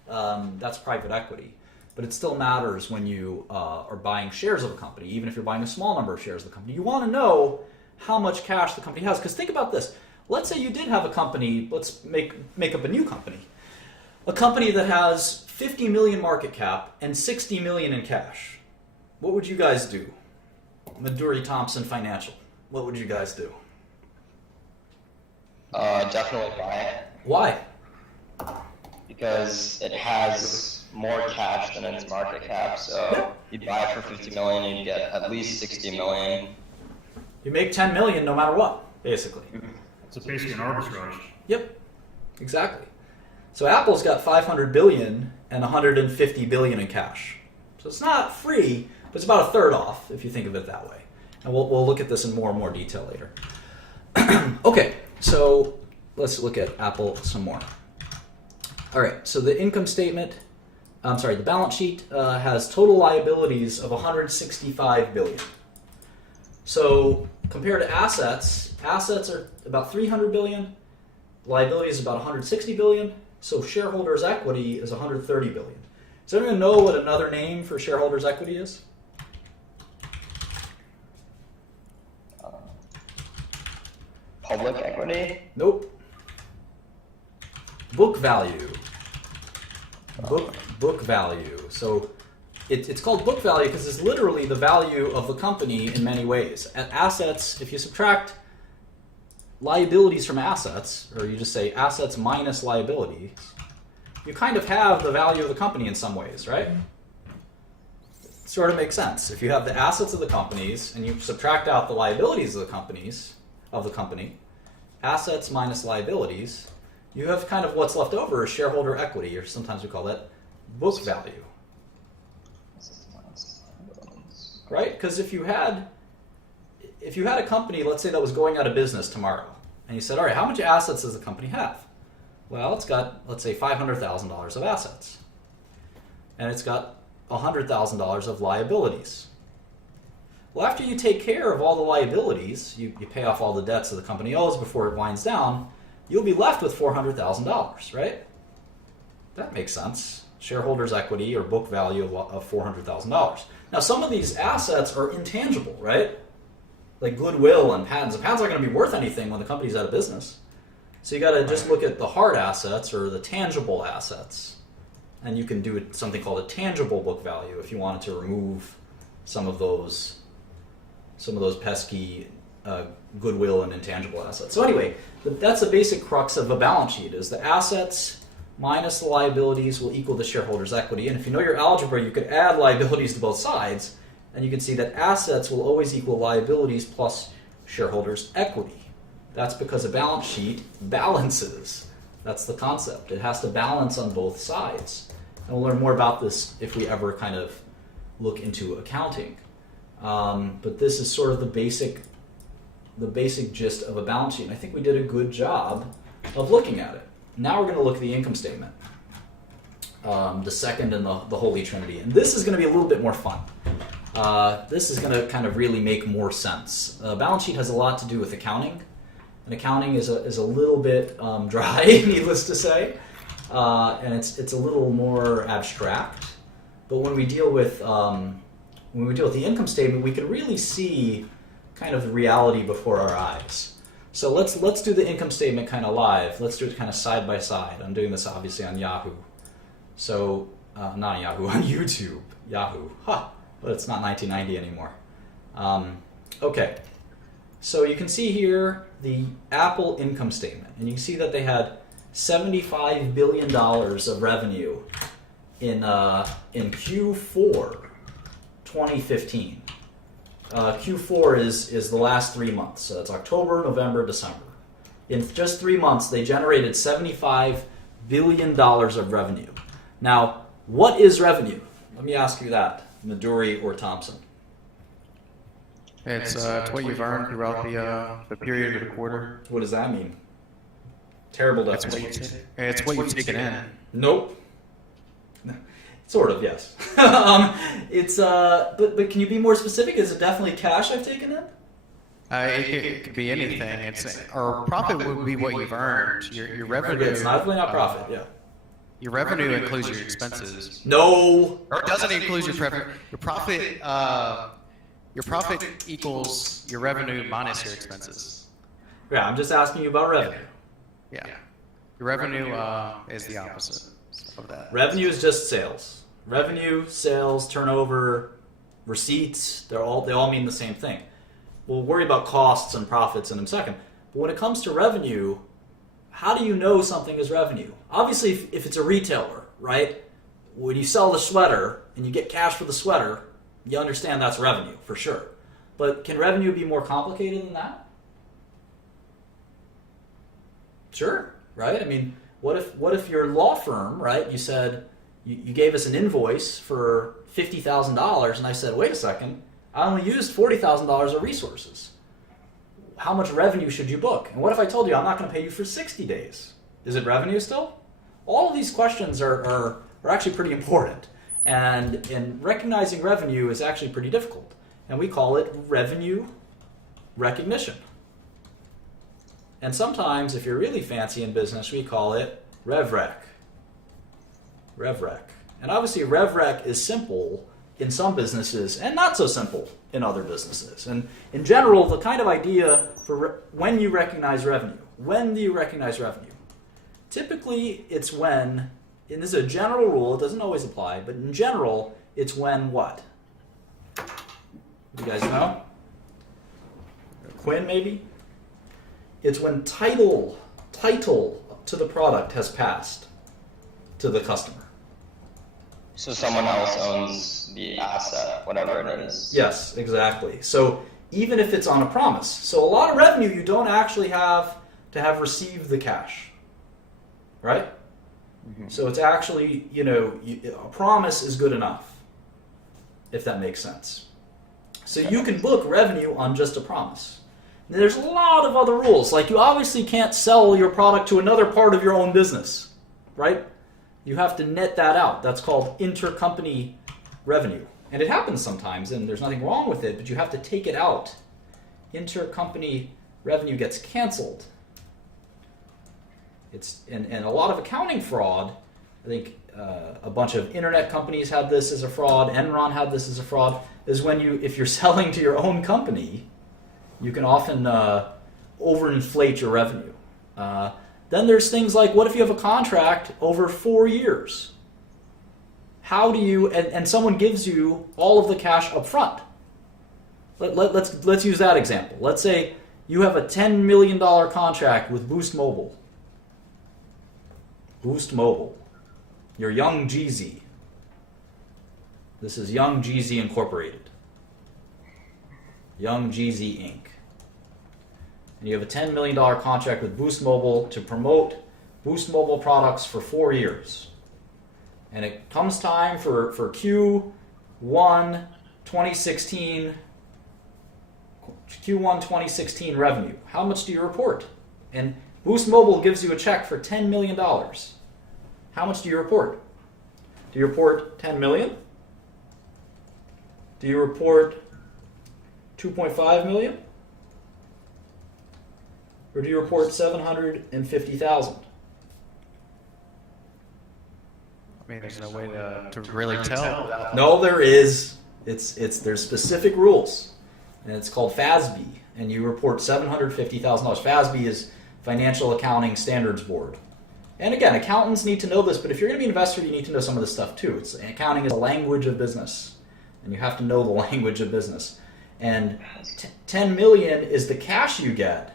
That's private equity. But it still matters when you are buying shares of a company, even if you're buying a small number of shares of the company. You want to know how much cash the company has. Because think about this. Let's say you did have a company, let's make up a new company. A company that has 50 million market cap and 60 million in cash. What would you guys do? Maduri Thompson Financial. What would you guys do? Definitely buy it Why? because it has more cash than its market cap. So you'd buy it for 50 million, and you'd get at least 60 million. You make 10 million no matter what, basically. It's basically an arbitrage. Yep, exactly. So Apple's got 500 billion and 150 billion in cash. So it's not free, but it's about a third off if you think of it that way. And we'll look at this in more and more detail later. Okay, so let's look at Apple some more. All right, so the the balance sheet has total liabilities of 165 billion. So compared to assets are about 300 billion, liabilities about 160 billion, so shareholders' equity is 130 billion. Does anyone know what another name for shareholders' equity is? Public equity? Nope. Book value. Book value. So it's called book value because it's literally the value of the company in many ways. At assets, if you subtract liabilities from assets, or you just say assets minus liabilities, you kind of have the value of the company in some ways, right? It sort of makes sense. If you have the assets of the companies and you subtract out the liabilities of the company, assets minus liabilities, you have kind of what's left over is shareholder equity, or sometimes we call that book value. Right? Because if you had a company, let's say, that was going out of business tomorrow, and you said, all right, how much assets does the company have? Well, it's got, let's say, $500,000 of assets. And it's got $100,000 of liabilities. Well, after you take care of all the liabilities, you pay off all the debts that the company owes before it winds down, you'll be left with $400,000, right? That makes sense. Shareholders' equity, or book value of $400,000. Now, some of these assets are intangible, right? Like goodwill and patents. The patents aren't going to be worth anything when the company's out of business. So you got to just look at the hard assets, or the tangible assets, and you can do something called a tangible book value if you wanted to remove some of those pesky goodwill and intangible assets. So anyway, that's the basic crux of a balance sheet: is the assets minus the liabilities will equal the shareholders' equity. And if you know your algebra, you could add liabilities to both sides, and you can see that assets will always equal liabilities plus shareholders' equity. That's because a balance sheet balances. That's the concept. It has to balance on both sides. And we'll learn more about this if we ever kind of look into accounting. But this is sort of the basic gist of a balance sheet. And I think we did a good job of looking at it. Now we're going to look at the income statement, the second in the Holy Trinity. And this is going to be a little bit more fun. This is going to kind of really make more sense. Balance sheet has a lot to do with accounting. And accounting is a little bit dry, needless to say. And it's a little more abstract. But when we deal with the income statement, we can really see kind of the reality before our eyes. So let's do the income statement kind of live. Let's do it kind of side by side. I'm doing this obviously on Yahoo. So not on Yahoo, on YouTube. Yahoo. But it's not 1990 anymore. Okay. So you can see here the Apple income statement, and you can see that they had $75 billion of revenue in Q4 2015. Q4 is the last 3 months. So it's October, November, December. In just 3 months, they generated $75 billion of revenue. Now, what is revenue? Let me ask you that, Maduri or Thompson. It's what you've earned throughout the period of the quarter. What does that mean? Terrible definition. It's what you've taken in. Nope. Sort of, yes. But can you be more specific? Is it definitely cash I've taken in? It could be anything. Or profit would be what you've earned. Your revenue. It's definitely not profit. Yeah. Your revenue includes your expenses. No. Or it doesn't include your profit. Your profit. Your profit equals your revenue minus your expenses. Yeah, I'm just asking you about revenue. Yeah. Your revenue is the opposite of that. Revenue is just sales. Revenue, sales, turnover, receipts, they all mean the same thing. We'll worry about costs and profits in a second. But when it comes to revenue, how do you know something is revenue? Obviously, if it's a retailer, right? When you sell the sweater and you get cash for the sweater, you understand that's revenue, for sure. But can revenue be more complicated than that? Sure, right? I mean, what if your law firm, right, you said, you gave us an invoice for $50,000, and I said, wait a second, I only used $40,000 of resources. How much revenue should you book? And what if I told you I'm not going to pay you for 60 days? Is it revenue still? All of these questions are actually pretty important. And recognizing revenue is actually pretty difficult. And we call it revenue recognition. And sometimes, if you're really fancy in business, we call it RevRec. RevRec. And obviously, RevRec is simple in some businesses and not so simple in other businesses. And in general, the kind of idea for when you recognize revenue. When do you recognize revenue? Typically, it's when, and this is a general rule, it doesn't always apply, but in general, it's when what? You guys know? Quinn, maybe? It's when title to the product has passed to the customer. So someone else owns the asset, whatever it is. Yes, exactly. So even if it's on a promise. So a lot of revenue you don't actually have to have received the cash. Right? Mm-hmm. So it's actually, a promise is good enough, if that makes sense. So you can book revenue on just a promise. And there's a lot of other rules. Like you obviously can't sell your product to another part of your own business. Right? You have to net that out. That's called intercompany revenue. And it happens sometimes, and there's nothing wrong with it, but you have to take it out. Intercompany revenue gets canceled. And a lot of accounting fraud, I think a bunch of internet companies had this as a fraud, Enron had this as a fraud, is when if you're selling to your own company, you can often overinflate your revenue. Then there's things like, what if you have a contract over 4 years? How do you, and someone gives you all of the cash up front. Let's use that example. Let's say you have a $10 million contract with Boost Mobile. Boost Mobile. You're Young Jeezy. This is Young Jeezy Incorporated. Young Jeezy Inc. And you have a $10 million contract with Boost Mobile to promote Boost Mobile products for 4 years. And it comes time for Q1 2016 revenue. How much do you report? And Boost Mobile gives you a check for $10 million. How much do you report? Do you report 10 million? Do you report 2.5 million? Or do you report 750,000? I mean, there's no way to really tell. No, there is. There's specific rules, and it's called FASB, and you report $750,000. FASB is Financial Accounting Standards Board. And again, accountants need to know this, but if you're going to be an investor, you need to know some of this stuff too. Accounting is a language of business, and you have to know the language of business. And 10 million is the cash you get.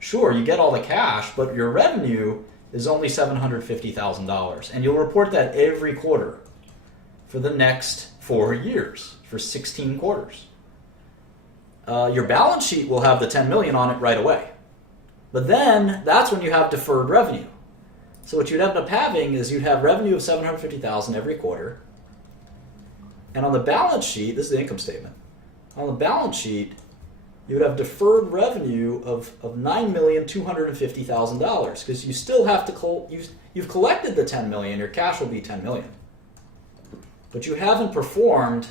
Sure, you get all the cash, but your revenue is only $750,000. And you'll report that every quarter for the next 4 years, for 16 quarters. Your balance sheet will have the 10 million on it right away. But then, that's when you have deferred revenue. So what you'd end up having is you'd have revenue of $750,000 every quarter. And on the balance sheet, this is the income statement. On the balance sheet, you would have deferred revenue of $9,250,000 because you still have to you've collected the 10 million. Your cash will be 10 million, but you haven't performed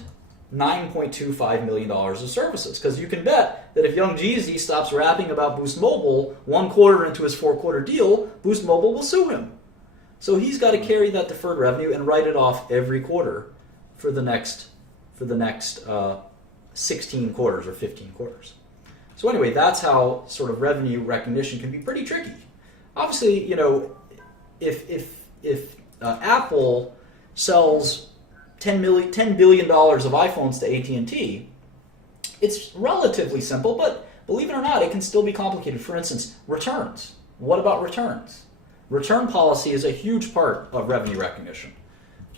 $9.25 million of services because you can bet that if Young Jeezy stops rapping about Boost Mobile 1 quarter into his 4-quarter deal, Boost Mobile will sue him. So he's got to carry that deferred revenue and write it off every quarter for the next 16 quarters or 15 quarters. So anyway, that's how sort of revenue recognition can be pretty tricky. Obviously, if Apple sells $10 billion of iPhones to AT&T, it's relatively simple, but believe it or not, it can still be complicated. For instance, returns. What about returns? Return policy is a huge part of revenue recognition.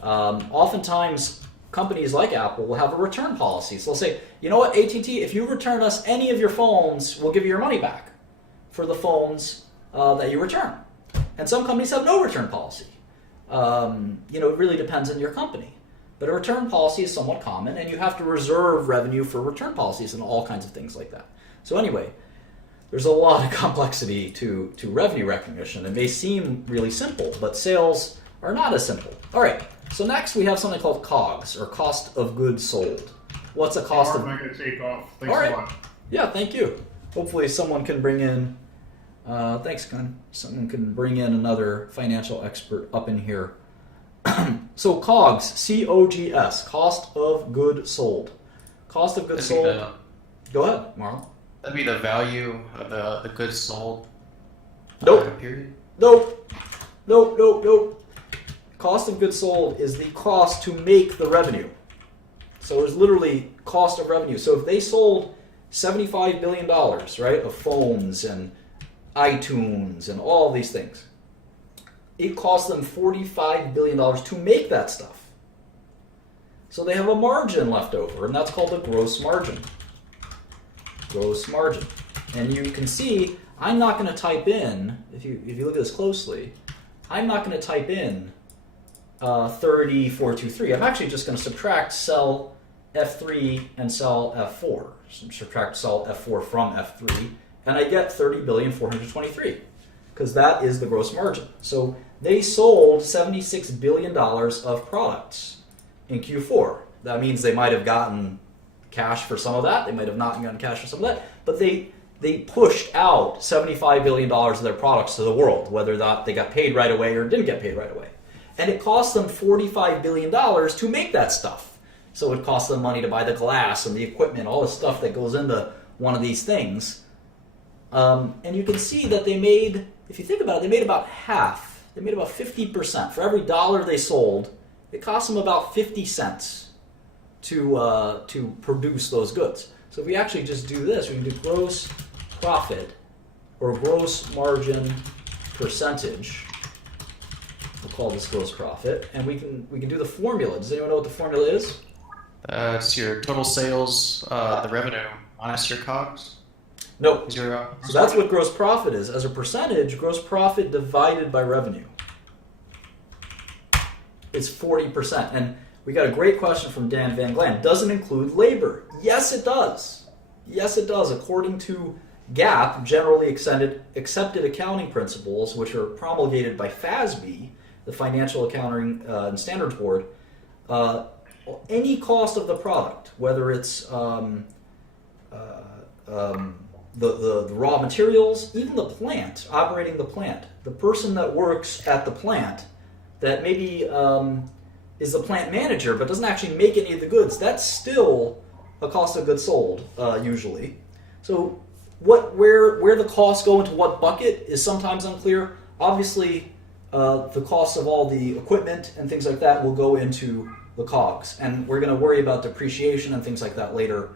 Oftentimes, companies like Apple will have a return policy. So they'll say, you know what, AT&T, if you return us any of your phones, we'll give you your money back for the phones that you return. And some companies have no return policy. It really depends on your company. But a return policy is somewhat common, and you have to reserve revenue for return policies and all kinds of things like that. So anyway, there's a lot of complexity to revenue recognition. It may seem really simple, but sales are not as simple. All right. So next we have something called COGS, or cost of goods sold. What's a cost of... I'm going to take off. Thanks All right. a lot. Yeah, thank you. Hopefully someone can bring in... thanks, Gun. Someone can bring in another financial expert up in here. So COGS, C-O-G-S, cost of goods sold. Cost of goods sold... Go ahead, Marlon. That'd be the value of the goods sold. Nope. Period. Nope. Cost of goods sold is the cost to make the revenue. So it's literally cost of revenue. So if they sold $75 billion, right, of phones and iTunes and all these things. It cost them $45 billion to make that stuff. So they have a margin left over, and that's called a gross margin. Gross margin. And you can see, I'm not going to type in, if you look at this closely, I'm not going to type in 3423. I'm actually just going to subtract cell F3 and cell F4. Subtract cell F4 from F3, and I get 30,423,000,000, because that is the gross margin. So they sold $76 billion of products in Q4. That means they might have gotten cash for some of that. They might have not gotten cash for some of that. But they pushed out $75 billion of their products to the world, whether that they got paid right away or didn't get paid right away. And it cost them $45 billion to make that stuff. So it cost them money to buy the glass and the equipment, all the stuff that goes into one of these things. And you can see that they made, if you think about it, they made about half. They made about 50%. For every dollar they sold, it cost them about 50 cents to produce those goods. So if we actually just do this, we can do gross profit or gross margin percentage. We'll call this gross profit, and we can do the formula. Does anyone know what the formula is? It's your total sales, the revenue minus your COGS. No. So that's what gross profit is. As a percentage, gross profit divided by revenue is 40%. And we got a great question from Dan Van Glan. Does it include labor? Yes, it does. Yes, it does. According to GAAP, generally accepted accounting principles, which are promulgated by FASB, the Financial Accounting and Standards Board, any cost of the product, whether it's the raw materials, even the plant, operating the plant, the person that works at the plant that maybe is the plant manager but doesn't actually make any of the goods, that's still a cost of goods sold, usually. So where the costs go into what bucket is sometimes unclear. Obviously, the cost of all the equipment and things like that will go into the COGS, and we're going to worry about depreciation and things like that later.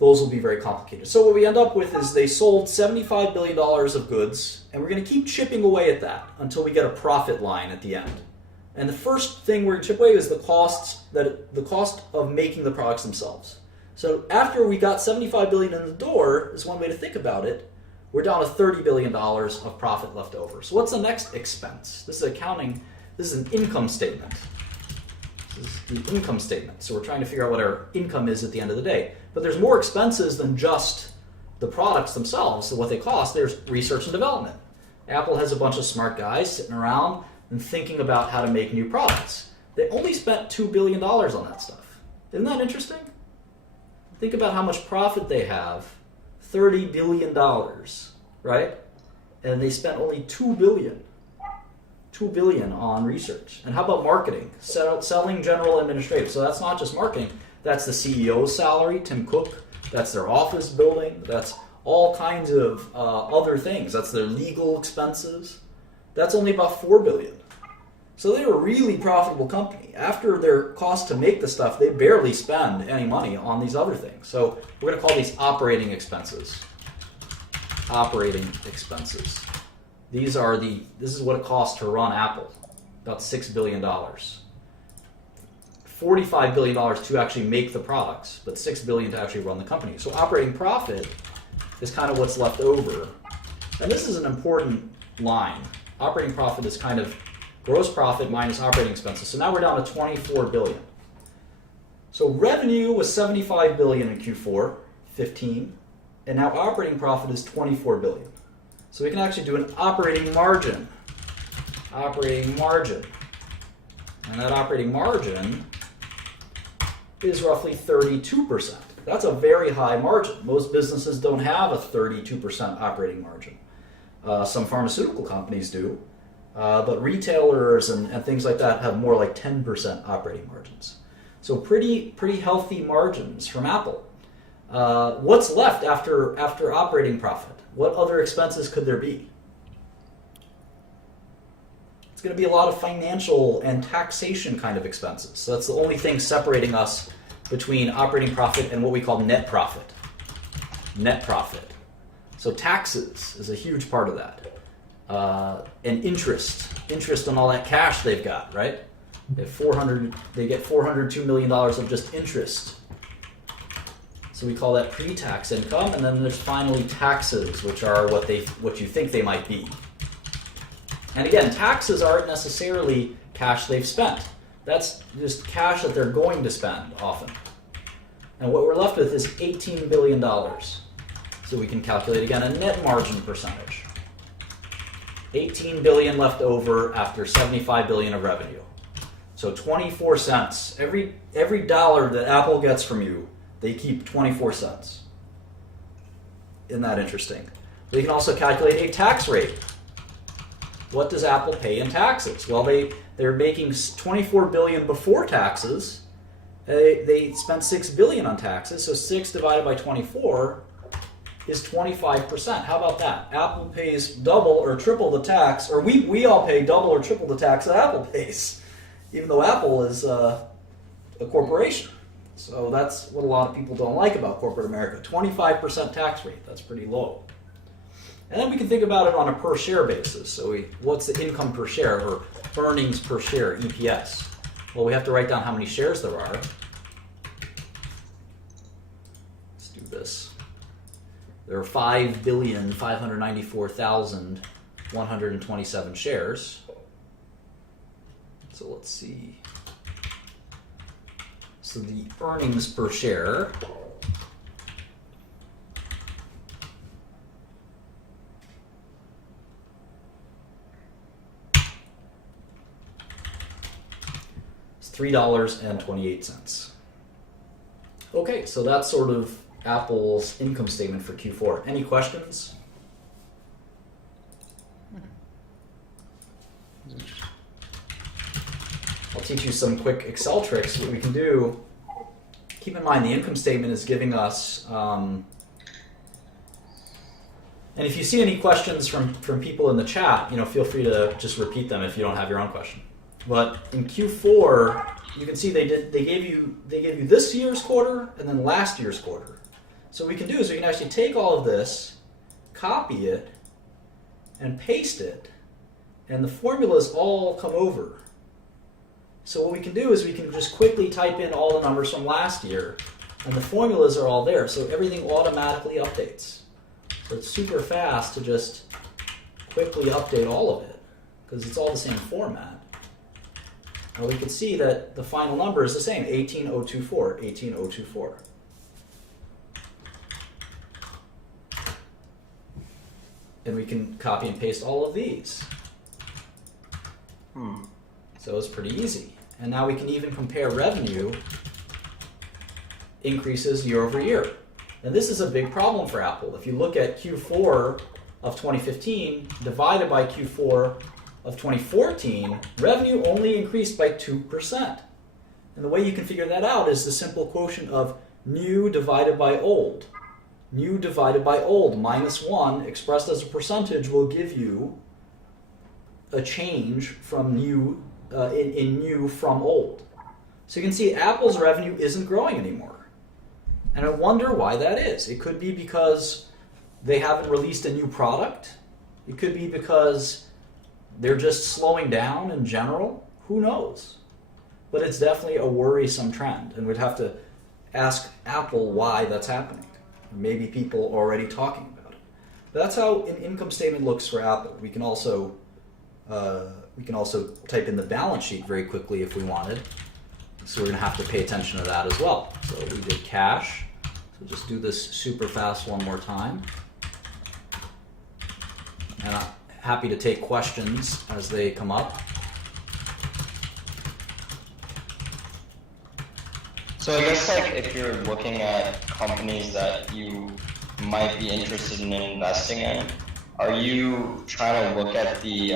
Those will be very complicated. So what we end up with is they sold $75 billion of goods, and we're going to keep chipping away at that until we get a profit line at the end. And the first thing we're going to chip away is the cost of making the products themselves. So after we got $75 billion in the door, is one way to think about it, we're down to $30 billion of profit left over. So what's the next expense? This is accounting. This is an income statement. This is the income statement. So we're trying to figure out what our income is at the end of the day. But there's more expenses than just the products themselves, so what they cost. There's research and development. Apple has a bunch of smart guys sitting around and thinking about how to make new products. They only spent $2 billion on that stuff. Isn't that interesting? Think about how much profit they have. $30 billion, right? And they spent only $2 billion. $2 billion on research. And how about marketing? Selling, general, administrative. So that's not just marketing. That's the CEO's salary, Tim Cook. That's their office building. That's all kinds of other things. That's their legal expenses. That's only about $4 billion. So they're a really profitable company. After their cost to make the stuff, they barely spend any money on these other things. So we're going to call these operating expenses. Operating expenses. This is what it costs to run Apple, about $6 billion. $45 billion to actually make the products, but $6 billion to actually run the company. So operating profit is kind of what's left over. And this is an important line. Operating profit is kind of gross profit minus operating expenses. So now we're down to $24 billion. So revenue was $75 billion in Q4, 15, and now operating profit is $24 billion. So we can actually do an operating margin. Operating margin. And that operating margin is roughly 32%. That's a very high margin. Most businesses don't have a 32% operating margin. Some pharmaceutical companies do, but retailers and things like that have more like 10% operating margins. So pretty healthy margins from Apple. What's left after operating profit? What other expenses could there be? It's going to be a lot of financial and taxation kind of expenses. So that's the only thing separating us between operating profit and what we call net profit. Net profit. So taxes is a huge part of that. And interest on all that cash they've got, right? They get $402 million of just interest. So we call that pre-tax income, and then there's finally taxes, which are what you think they might be. And again, taxes aren't necessarily cash they've spent. That's just cash that they're going to spend often. And what we're left with is $18 billion. So we can calculate again a net margin percentage. 18 billion left over after 75 billion of revenue. So 24 cents. Every dollar that Apple gets from you, they keep 24 cents. Isn't that interesting? They can also calculate a tax rate. What does Apple pay in taxes? Well, they're making 24 billion before taxes. They spent 6 billion on taxes, so 6 divided by 24 is 25%. How about that? Apple pays double or triple the tax, or we all pay double or triple the tax that Apple pays, even though Apple is a corporation. So that's what a lot of people don't like about corporate America. 25% tax rate, that's pretty low. And then we can think about it on a per share basis. So what's the income per share, or earnings per share, EPS? Well, we have to write down how many shares there are. Let's do this. There are 5,594,127 shares. So let's see. So the earnings per share is $3.28. Okay, so that's sort of Apple's income statement for Q4. Any questions? I'll teach you some quick Excel tricks. What we can do, keep in mind the income statement is giving us, and if you see any questions from people in the chat, feel free to just repeat them if you don't have your own question. But in Q4, you can see they gave you this year's quarter and then last year's quarter. So what we can do is we can actually take all of this, copy it, and paste it, and the formulas all come over. So what we can do is we can just quickly type in all the numbers from last year, and the formulas are all there, so everything automatically updates. So it's super fast to just quickly update all of it, because it's all the same format. And we can see that the final number is the same, 18024, 18024. And we can copy and paste all of these. So it's pretty easy. And now we can even compare revenue increases year over year. And this is a big problem for Apple. If you look at Q4 of 2015 divided by Q4 of 2014, revenue only increased by 2%. And the way you can figure that out is the simple quotient of new divided by old. New divided by old minus 1 expressed as a percentage will give you a change from new in new from old. So you can see Apple's revenue isn't growing anymore. And I wonder why that is. It could be because they haven't released a new product. It could be because they're just slowing down in general. Who knows? But it's definitely a worrisome trend, and we'd have to ask Apple why that's happening. Maybe people are already talking about it. But that's how an income statement looks for Apple. We can also type in the balance sheet very quickly if we wanted. So we're going to have to pay attention to that as well. So we did cash. So just do this super fast one more time. And I'm happy to take questions as they come up. So I guess if you're looking at companies that you might be interested in investing in, are you trying to look at the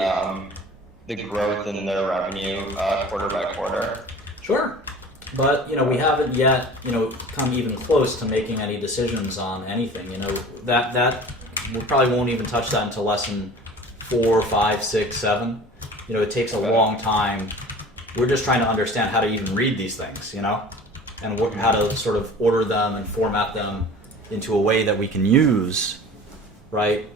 growth in their revenue quarter by quarter? Sure, but we haven't yet come even close to making any decisions on anything. That we probably won't even touch that until lesson 4, 5, 6, 7. It takes a long time. We're just trying to understand how to even read these things, and how to sort of order them and format them into a way that we can use right?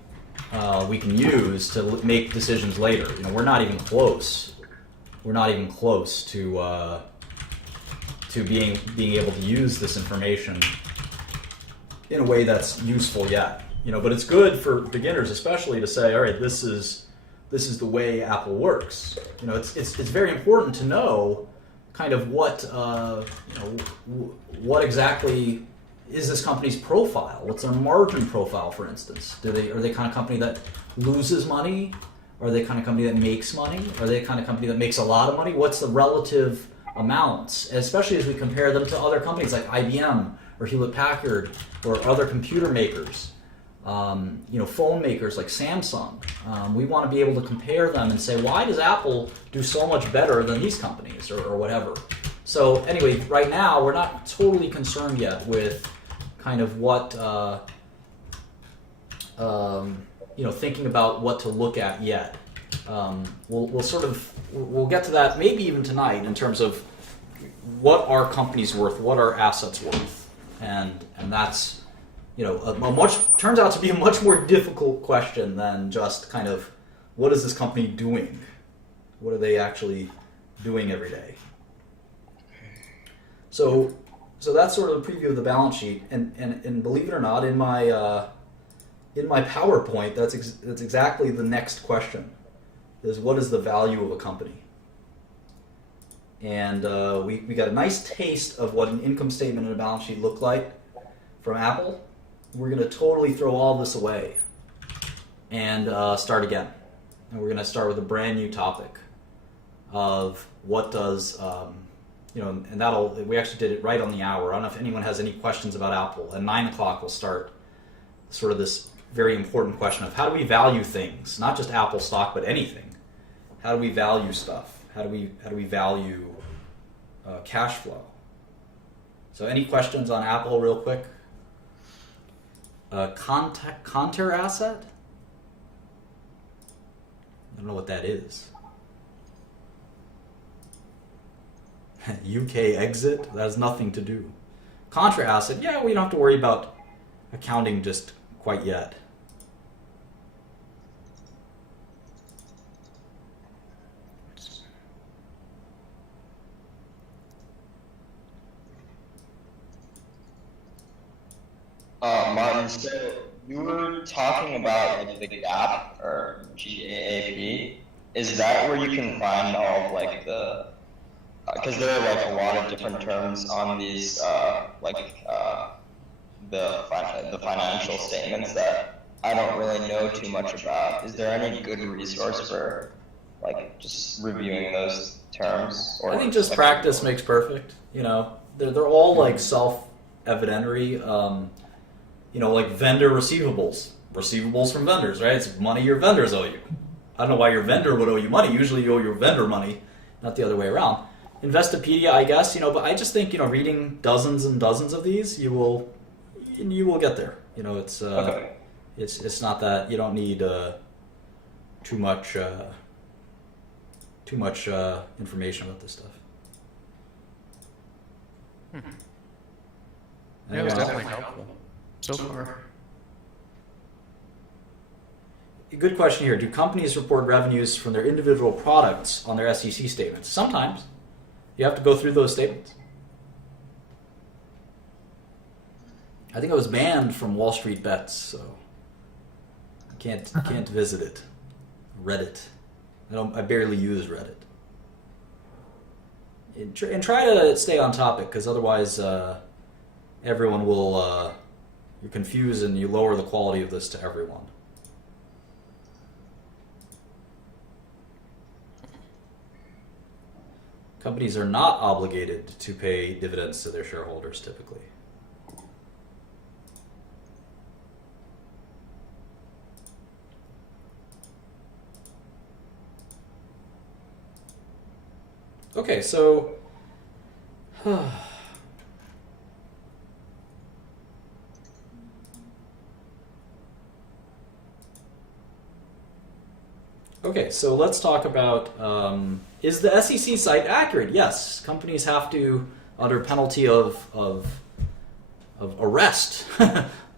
We can use to make decisions later. You know, we're not even close. We're not even close to being able to use this information in a way that's useful yet. You know, but it's good for beginners, especially, to say, all right, this is the way Apple works. You know, it's very important to know kind of what what exactly is this company's profile. What's their margin profile, for instance? Are they kind of company that loses money? Are they kind of company that makes money? Are they kind of company that makes a lot of money? What's the relative amounts, especially as we compare them to other companies like IBM or Hewlett Packard or other computer makers? Phone makers like Samsung. We want to be able to compare them and say, why does Apple do so much better than these companies, or whatever? So anyway, right now we're not totally concerned yet with kind of what thinking about what to look at yet. We'll get to that maybe even tonight in terms of what are companies worth, what are assets worth, and that's, turns out to be a much more difficult question than just kind of what is this company doing? What are they actually doing every day? So that's sort of a preview of the balance sheet, and believe it or not, in my PowerPoint, that's exactly the next question, is what is the value of a company? And we got a nice taste of what an income statement and a balance sheet look like from Apple. We're going to totally throw all this away and start again. And we're going to start with a brand new topic of what does, and we actually did it right on the hour. I don't know if anyone has any questions about Apple. At 9 o'clock, we'll start sort of this very important question of how do we value things, not just Apple stock, but anything. How do we value stuff? How do we value cash flow? So any questions on Apple real quick? Contour asset? I don't know what that is. UK exit? That has nothing to do. Contra asset, yeah, we don't have to worry about accounting just quite yet. Martin, so you were talking about like the GAAP or GAAP. Is that where you can find all of like the? Because there are like a lot of different terms on these the financial statements that I don't really know too much about. Is there any good resource for like just reviewing those terms? Or I think just practice makes perfect. You know, they're all like self-evidentary. Like vendor receivables from vendors, right? It's money your vendors owe you. I don't know why your vendor would owe you money. Usually you owe your vendor money, not the other way around. Investopedia, I guess, but I just think, reading dozens and dozens of these, you will get there. It's okay. It's not that you don't need too much information about this stuff. Yeah, it was definitely helpful so far. Good question here. Do companies report revenues from their individual products on their SEC statements? Sometimes. You have to go through those statements. I think I was banned from Wall Street Bets, so I can't visit it. Reddit. I barely use Reddit. And try to stay on topic, because otherwise everyone will... you're confused and you lower the quality of this to everyone. Companies are not obligated to pay dividends to their shareholders typically. Okay, so okay, so let's talk about, is the SEC site accurate? Yes, companies have to, under penalty of arrest,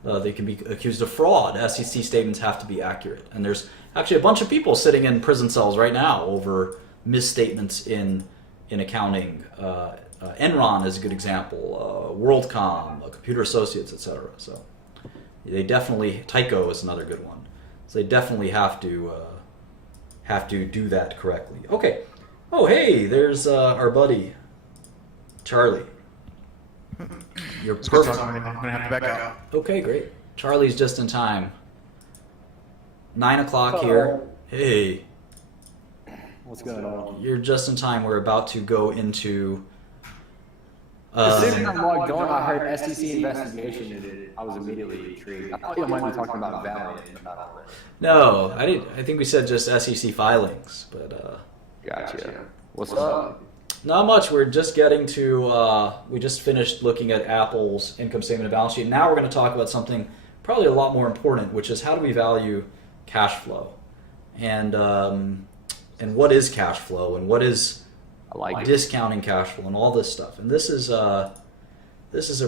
They can be accused of fraud. SEC statements have to be accurate. And there's actually a bunch of people sitting in prison cells right now over misstatements in accounting. Enron is a good example. WorldCom, Computer Associates, etc. So they definitely. Tyco is another good one. So they definitely have to do that correctly. Okay. Oh, hey, there's our buddy Charlie. You're perfect. I'm gonna have to back out. Okay, great. Charlie's just in time. 9 o'clock here. Hey, What's going on? you're just in time. We're about to go into. As soon as I'm logged on, I heard SEC investigation, and I was immediately intrigued. I thought you might be talking about Valiant, but not all that. No, I didn't. I think we said just SEC filings, but Gotcha. What's up? not much. We're just getting to. We just finished looking at Apple's income statement and balance sheet. Now we're going to talk about something probably a lot more important, which is how do we value cash flow, and what is cash flow, and what is I like it. discounting cash flow, and all this stuff. And this is a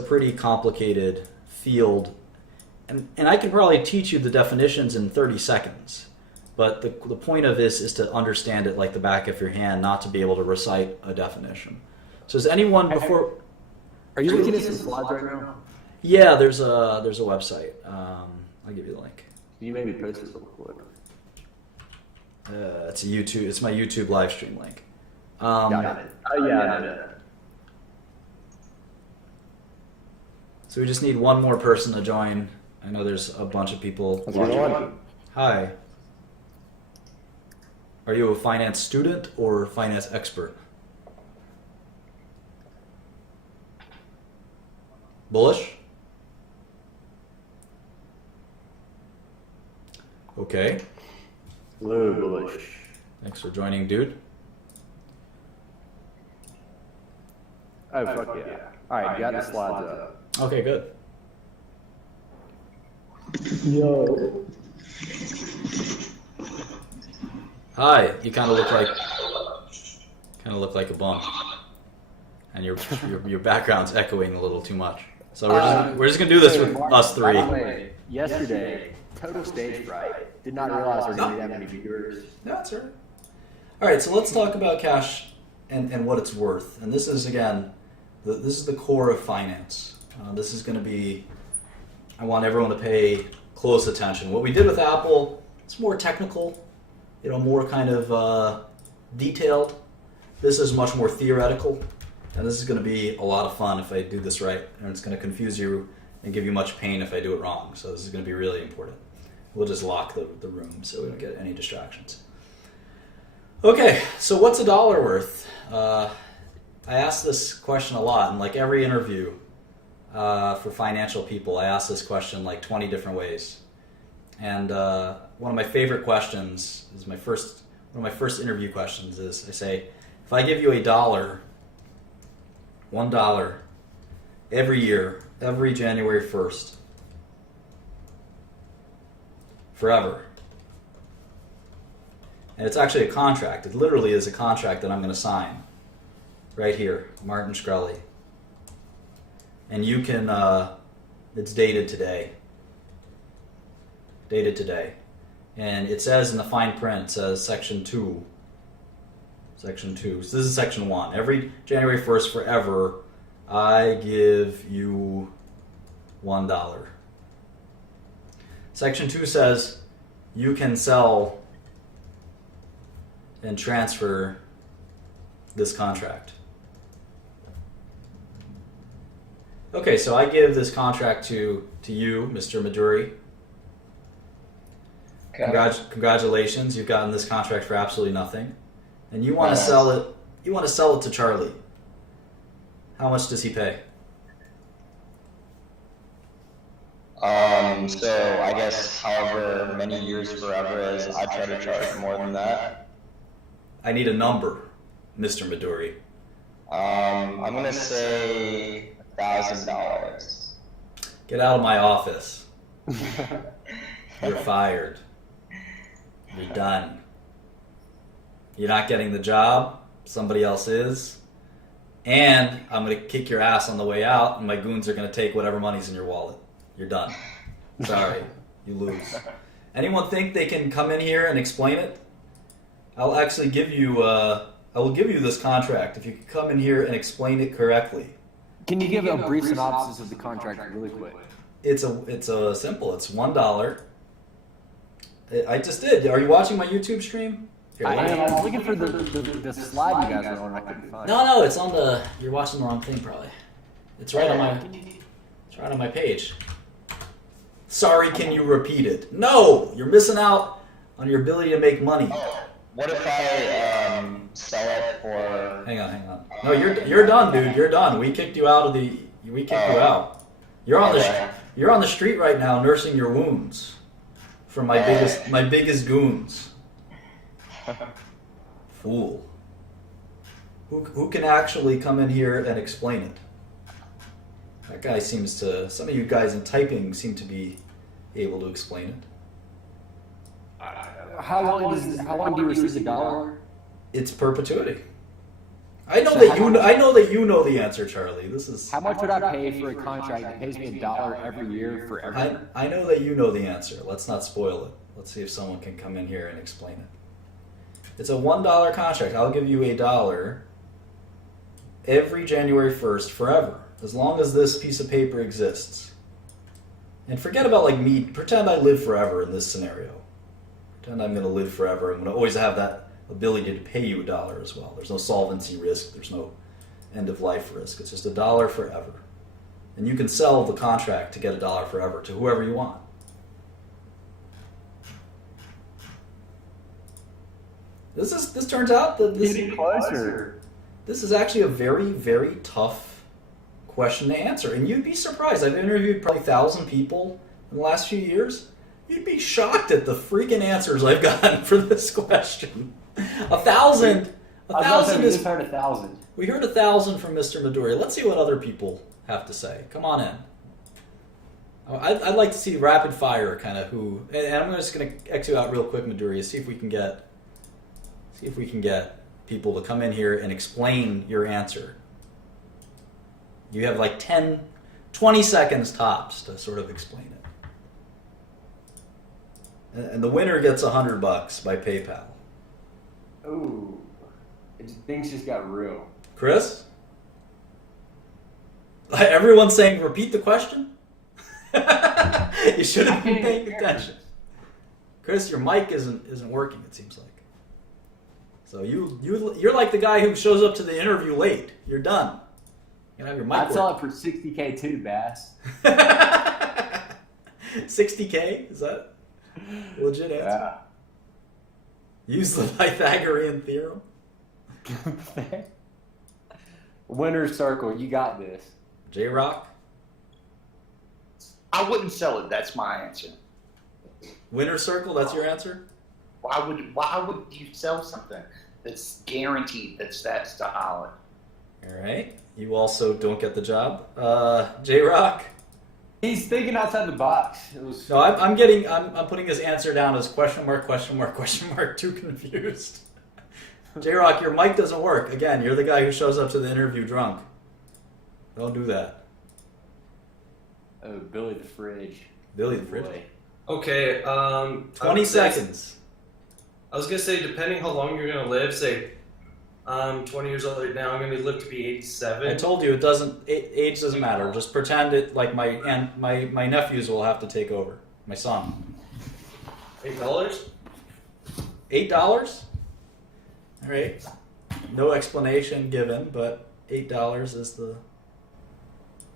pretty complicated field, and I can probably teach you the definitions in 30 seconds. But the point of this is to understand it like the back of your hand, not to be able to recite a definition. So is anyone before? Are you looking at some slides right now? Yeah, there's a website. I'll give you the link. Can you maybe post this real quick? It's a YouTube. It's my YouTube live stream link. Got it. Oh yeah, I know that. So we just need one more person to join. I know there's a bunch of people. How's it going? Hi. Are you a finance student or finance expert? Bullish? Okay. Hello, bullish. Thanks for joining, dude. Oh, fuck yeah. Alright, got the slides up. Okay, good. Yo. Hi. You kind of look like a bum, and your background's echoing a little too much. So we're just gonna do this with us three. By the way, yesterday, total stage fright. Did not realize there were going to be that many viewers. No, that's all right. All right, so let's talk about cash and what it's worth. And this is, again, this is the core of finance. This is going to be, I want everyone to pay close attention. What we did with Apple, it's more technical, more kind of detailed. This is much more theoretical. And this is going to be a lot of fun if I do this right. And it's going to confuse you and give you much pain if I do it wrong. So this is going to be really important. We'll just lock the room so we don't get any distractions. Okay, so what's a dollar worth? I ask this question a lot in like every interview for financial people. I ask this question like 20 different ways. And one of my favorite questions is one of my first interview questions is I say, if I give you $1, $1 every year, every January 1st, forever. And it's actually a contract. It literally is a contract that I'm going to sign. Right here, Martin Shkreli. And you can, it's dated today. Dated today. And it says in the fine print, it says section 2. Section 2. So this is section 1. Every January 1st forever, I give you $1. Section 2 says you can sell and transfer this contract. Okay, so I give this contract to you, Mr. Maduri. Okay. Congratulations, you've gotten this contract for absolutely nothing. And you want to sell it. You want to sell it to Charlie. How much does he pay? So I guess however many years forever is, I try to charge more than that. I need a number, Mr. Maduri. I'm gonna say $1,000. Get out of my office. You're fired. You're done. You're not getting the job. Somebody else is. And I'm going to kick your ass on the way out, and my goons are going to take whatever money's in your wallet. You're done. Sorry, you lose. Anyone think they can come in here and explain it? I'll actually give you. I will give you this contract if you can come in here and explain it correctly. Can you give a brief synopsis of the contract really quick? It's a simple. It's $1. I just did. Are you watching my YouTube stream? Here, I let me- was looking for the slide you guys were on. I couldn't find it. No, it's on the. You're watching the wrong thing, probably. It's right on my. It's right on my page. Sorry, can you repeat it? No, you're missing out on your ability to make money. What if I sell it for? Hang on. No, you're done, dude. You're done. We kicked you out of the. We kicked you out. You're on the street right now, nursing your wounds from my biggest goons. Fool. Who can actually come in here and explain it? That guy seems to. Some of you guys in typing seem to be able to explain it. How long do you receive the dollar? It's perpetuity. I know that you know the answer, Charlie. This is. How much would I pay for a contract that pays me $1 every year forever? I know that you know the answer. Let's not spoil it. Let's see if someone can come in here and explain it. It's a $1 contract. I'll give you $1 every January 1st forever, as long as this piece of paper exists. And forget about like me. Pretend I live forever in this scenario. Pretend I'm going to live forever. I'm going to always have that ability to pay you $1 as well. There's no solvency risk. There's no end of life risk. It's just $1 forever. And you can sell the contract to get $1 forever to whoever you want. This turns out that Getting closer. this is actually a very, very tough question to answer. And you'd be surprised. I've interviewed probably 1,000 people in the last few years. You'd be shocked at the freaking answers I've gotten for this question. 1,000. I was going to say, we just heard 1,000. We heard 1,000 from Mr. Midori. Let's see what other people have to say. Come on in. I'd like to see rapid fire kind of who. And I'm just going to X you out real quick, Midori. See if we can get people to come in here and explain your answer. You have like 20 seconds tops to sort of explain it. And the winner gets $100 by PayPal. Ooh. Things just got real. Chris? Everyone's saying repeat the question? You should have been paying attention. Chris, your mic isn't working, it seems like. So you're like the guy who shows up to the interview late. You're done. You can have your mic I'd sell it working. for $60K too, Bass. 60K? Is that a legit answer? Yeah. Use the Pythagorean theorem? Winner's circle, you got this. J-Rock? I wouldn't sell it. That's my answer. Winner circle, that's your answer? Why would you sell something that's guaranteed that's that solid? All right. You also don't get the job. J-Rock? He's thinking outside the box. It was No, I'm putting his answer down as question mark, too confused. J-Rock, your mic doesn't work. Again, you're the guy who shows up to the interview drunk. Don't do that. oh, Billy the Fridge. Billy the Fridge. Boy. Okay, 20 seconds. I was gonna say, depending how long you're gonna live, say, I'm 20 years old right now. I'm gonna live to be 87. I told you age doesn't matter. Just pretend it like my nephews will have to take over. My son. $8. $8? All right. No explanation given, but $8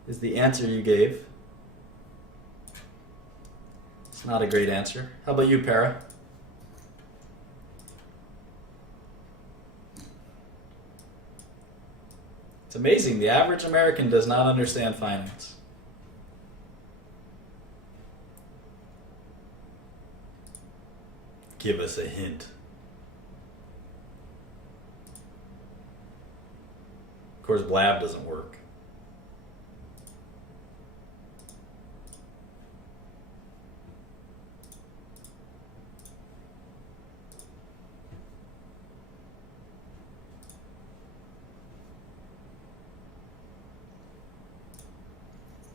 is the answer you gave. It's not a great answer. How about you, Para? It's amazing. The average American does not understand finance. Give us a hint. Of course, blab doesn't work.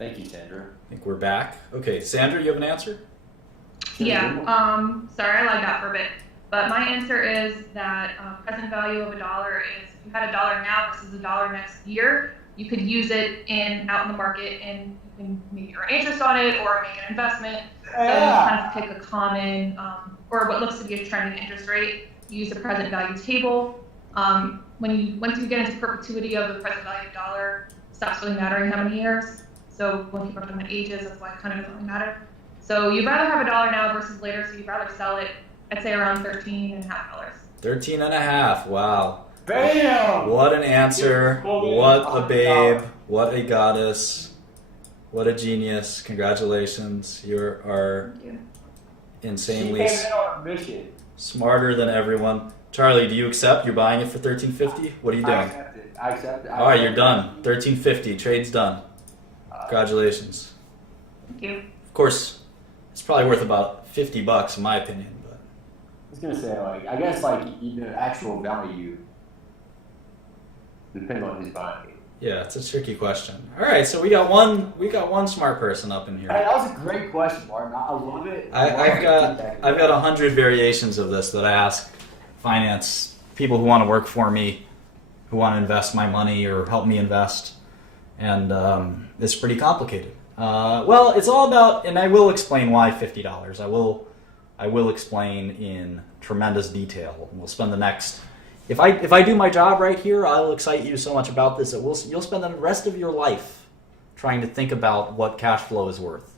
Thank you, Sandra. I think we're back. Okay, Sandra, you have an answer? Yeah, sorry, I lied out for a bit. But my answer is that present value of a dollar is if you had a dollar now versus a dollar next year, you could use it out in the market and you can maybe earn interest on it or make an investment. So you kind of pick a common or what looks to be a trending interest rate. You use the present value table. Once you get into perpetuity of the present value dollar, it stops really mattering how many years. So when people are talking about ages, that's why it kind of doesn't really matter. So you'd rather have a dollar now versus later, so you'd rather sell it, I'd say around $13.50. $13.50. Wow. Bam! What an answer. What a babe. What a goddess. What a genius. Congratulations. You are insanely She came in on a mission. smarter than everyone. Charlie, do you accept? You're buying it for $13.50? What are you doing? I accept it. All right, you're done. $13.50. Trade's done. Congratulations. Thank you. Of course, it's probably worth about $50 in my opinion. But I was gonna say, like, I guess, like, actual value depends on who's buying it. yeah, it's a tricky question. All right, so we got one smart person up in here. Hey, that was a great question, Martin. I love it. I've got 100 variations of this that I ask finance people who want to work for me, who want to invest my money or help me invest, and it's pretty complicated. Well, it's all about, and I will explain why $50. I will explain in tremendous detail. We'll spend the next. If I do my job right here, I'll excite you so much about this that you'll spend the rest of your life trying to think about what cash flow is worth.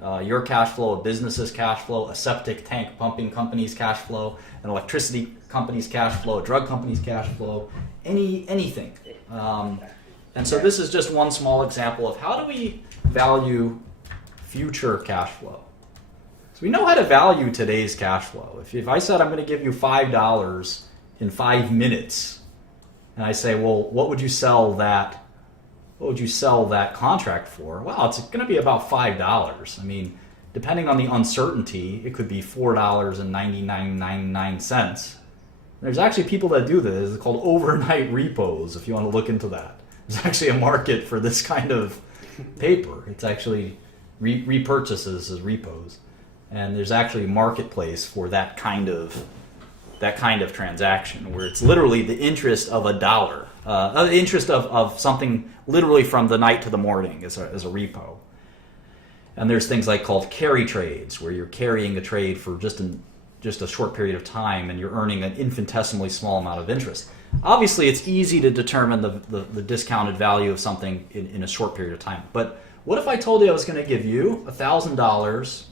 Your cash flow, a business's cash flow, a septic tank pumping company's cash flow, an electricity company's cash flow, a drug company's cash flow, anything. And so this is just one small example of how do we value future cash flow. So we know how to value today's cash flow. If I said I'm going to give you $5 in 5 minutes, and I say, well, what would you sell that contract for? Well, it's going to be about $5. I mean, depending on the uncertainty, it could be $4.9999. There's actually people that do this. It's called overnight repos, if you want to look into that. There's actually a market for this kind of paper. It's actually repurchases as repos. And there's actually a marketplace for that kind of transaction where it's literally the interest of a dollar, the interest of something literally from the night to the morning as a repo. And there's things like called carry trades where you're carrying a trade for just a short period of time and you're earning an infinitesimally small amount of interest. Obviously, it's easy to determine the discounted value of something in a short period of time. But what if I told you I was going to give you $1,000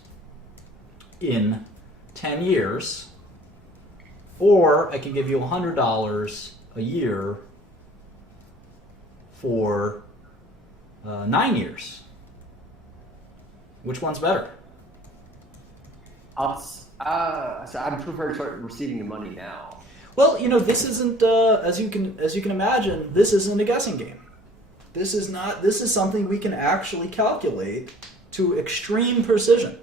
in 10 years, or I can give you $100 a year for 9 years? Which one's better? I'd prefer to start receiving the money now. Well, this isn't as you can imagine. This isn't a guessing game. This is not. This is something we can actually calculate to extreme precision.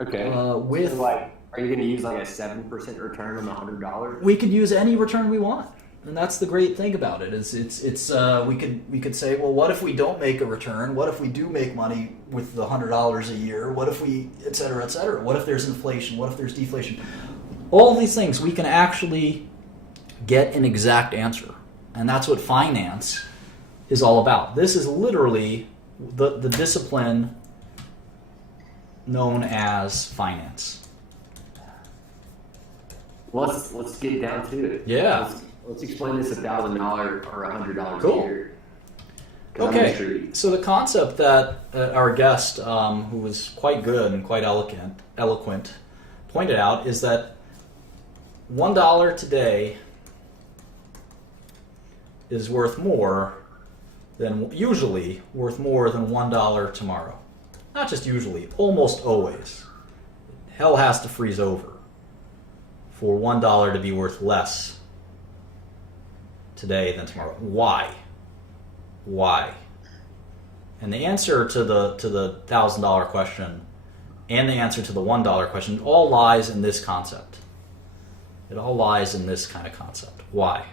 Okay. With so, like, are you going to use like a 7% return on the $100? we could use any return we want, and that's the great thing about it. Is we could say, well, what if we don't make a return? What if we do make money with the $100 a year? What if we, et cetera, et cetera? What if there's inflation? What if there's deflation? All these things we can actually get an exact answer, and that's what finance is all about. This is literally the discipline known as finance. Let's get down to it. Yeah. Let's explain this $1,000 or $100 Cool. a year. 'Cause I'm Okay, intrigued. so the concept that our guest, who was quite good and quite eloquent, pointed out is that $1 today is usually worth more than $1 tomorrow. Not just usually, almost always. Hell has to freeze over for $1 to be worth less today than tomorrow. Why? And the answer to the $1,000 question and the answer to the $1 question all lies in this concept. It all lies in this kind of concept. Why?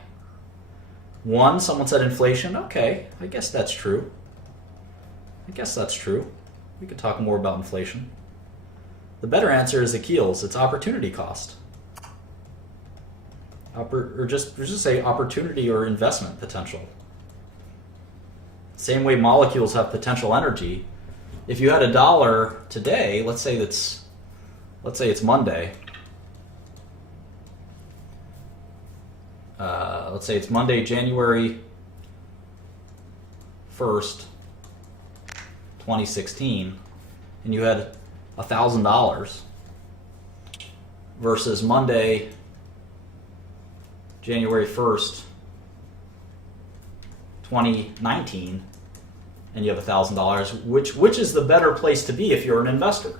One, someone said inflation. Okay, I guess that's true. We could talk more about inflation. The better answer is Akil's. It's opportunity cost. Or just say opportunity or investment potential. Same way molecules have potential energy. If you had $1 today, let's say it's Monday. Let's say it's Monday, January 1st, 2016, and you had $1,000 versus Monday, January 1st, 2019, and you have $1,000, which is the better place to be if you're an investor?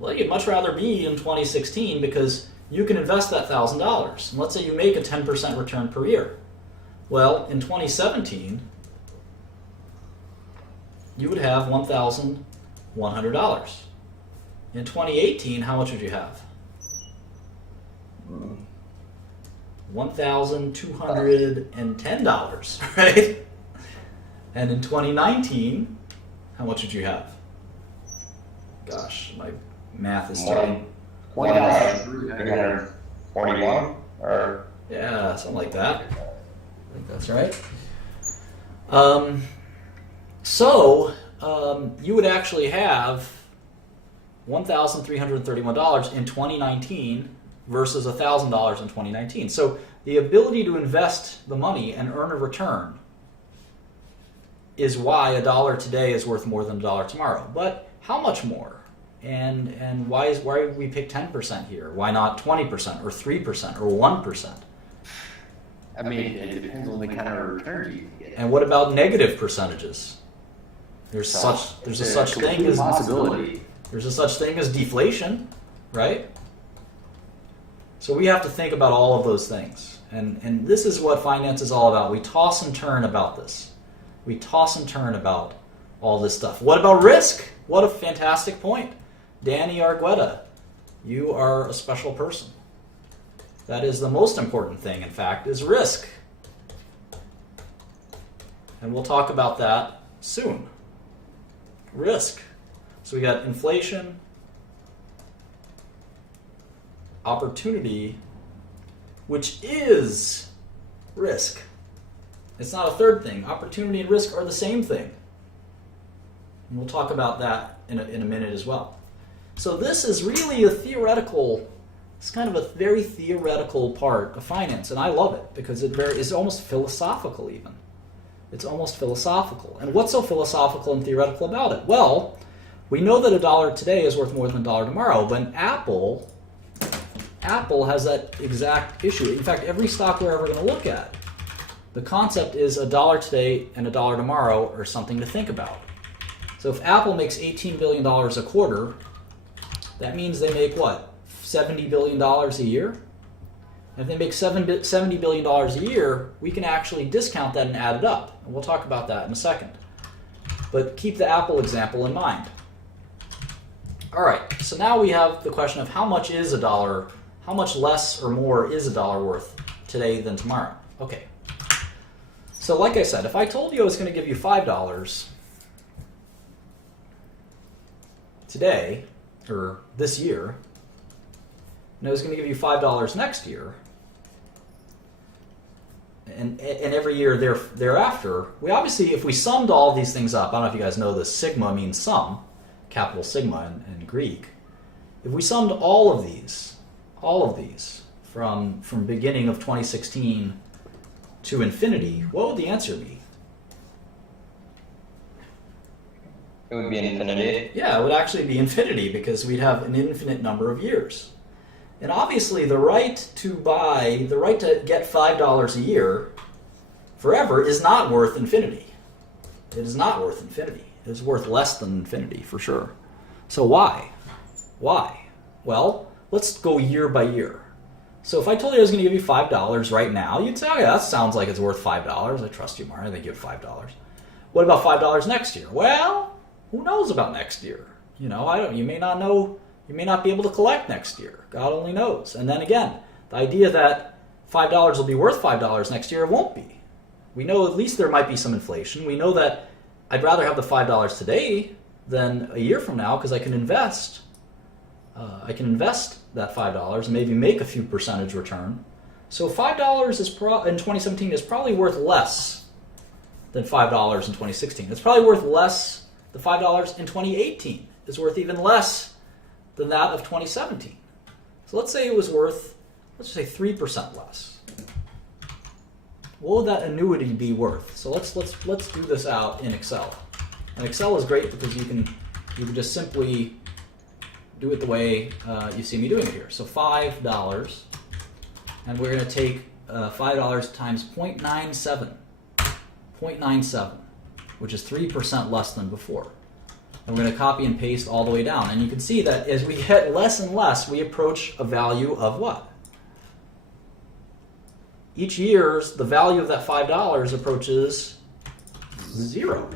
Well, you'd much rather be in 2016 because you can invest that $1,000. And let's say you make a 10% return per year. Well, in 2017, you would have $1,100. In 2018, how much would you have? $1,210, right? And in 2019, how much would you have? Gosh, my math is terrible. 1,341 or Yeah, something like that. I think that's right. You would actually have $1,331 in 2019 versus $1,000 in 2019. So the ability to invest the money and earn a return is why $1 today is worth more than $1 tomorrow. But how much more? And why did we pick 10% here? Why not 20% or 3% or 1%? I mean, it depends on the kind of return you get. And what about negative percentages? There's a such thing as possibility. There's a such thing as deflation, right? So we have to think about all of those things. And this is what finance is all about. We toss and turn about this. We toss and turn about all this stuff. What about risk? What a fantastic point. Danny Argueta, you are a special person. That is the most important thing, in fact, is risk. And we'll talk about that soon. Risk. So we got inflation, opportunity, which is risk. It's not a third thing. Opportunity and risk are the same thing. And we'll talk about that in a minute as well. So this is really it's kind of a very theoretical part of finance, and I love it because it's almost philosophical even. It's almost philosophical. And what's so philosophical and theoretical about it? Well, we know that $1 today is worth more than $1 tomorrow, but Apple has that exact issue. In fact, every stock we're ever going to look at, the concept is $1 today and $1 tomorrow are something to think about. So if Apple makes $18 billion a quarter, that means they make what? $70 billion a year? And if they make $70 billion a year, we can actually discount that and add it up. And we'll talk about that in a second. But keep the Apple example in mind. All right, so now we have the question of how much is $1, how much less or more is $1 worth today than tomorrow? Okay. So like I said, if I told you I was going to give you $5 today, or this year, and I was going to give you $5 next year, and every year thereafter, we obviously, if we summed all these things up, I don't know if you guys know this, sigma means sum, capital sigma in Greek. If we summed all of these from beginning of 2016 to infinity, what would the answer be? it would be infinity. Yeah, it would actually be infinity because we'd have an infinite number of years. And obviously the right to get $5 a year forever is not worth infinity. It is not worth infinity. It is worth less than infinity for sure. So why? Why? Well, let's go year by year. So if I told you I was going to give you $5 right now, you'd say, oh yeah, that sounds like it's worth $5. I trust you, Mark. I think you have $5. What about $5 next year? Well, who knows about next year? You may not know. You may not be able to collect next year. God only knows. And then again, the idea that $5 will be worth $5 next year. It won't be. We know at least there might be some inflation. We know that I'd rather have the $5 today than a year from now because I can invest. I can invest that $5 and maybe make a few percentage return. So $5 is in 2017 is probably worth less than $5 in 2016. It's probably worth less. The $5 in 2018 is worth even less than that of 2017. So let's say it was worth, let's say 3% less. What would that annuity be worth? So let's do this out in Excel. And Excel is great because you can just simply do it the way you see me doing it here. So $5, and we're going to take $5 times 0.97, which is 3% less than before. And we're going to copy and paste all the way down. And you can see that as we get less and less, we approach a value of what? Each year, the value of that $5 approaches 0.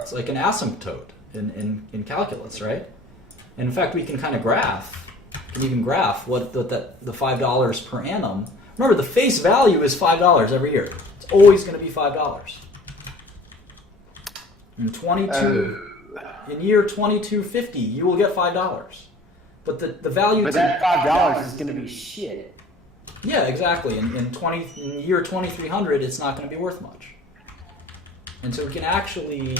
It's like an asymptote in calculus, right? And in fact, we can kind of even graph what the $5 per annum. Remember, the face value is $5 every year. It's always going to be $5. In year 2250, you will get $5. But the value. But that $5 is going to be shit. Yeah, exactly. In year 2300, it's not going to be worth much. And so we can actually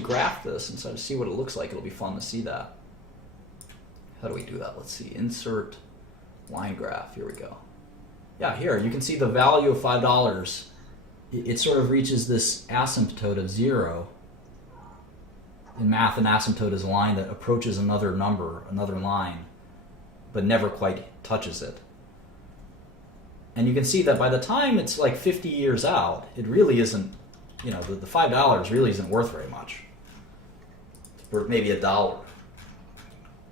graph this and sort of see what it looks like. It'll be fun to see that. How do we do that? Let's see. Insert line graph. Here we go. Yeah, here you can see the value of $5. It sort of reaches this asymptote of 0. In math, an asymptote is a line that approaches another number, another line, but never quite touches it. And you can see that by the time it's like 50 years out, it really isn't, the $5 really isn't worth very much. It's worth maybe $1.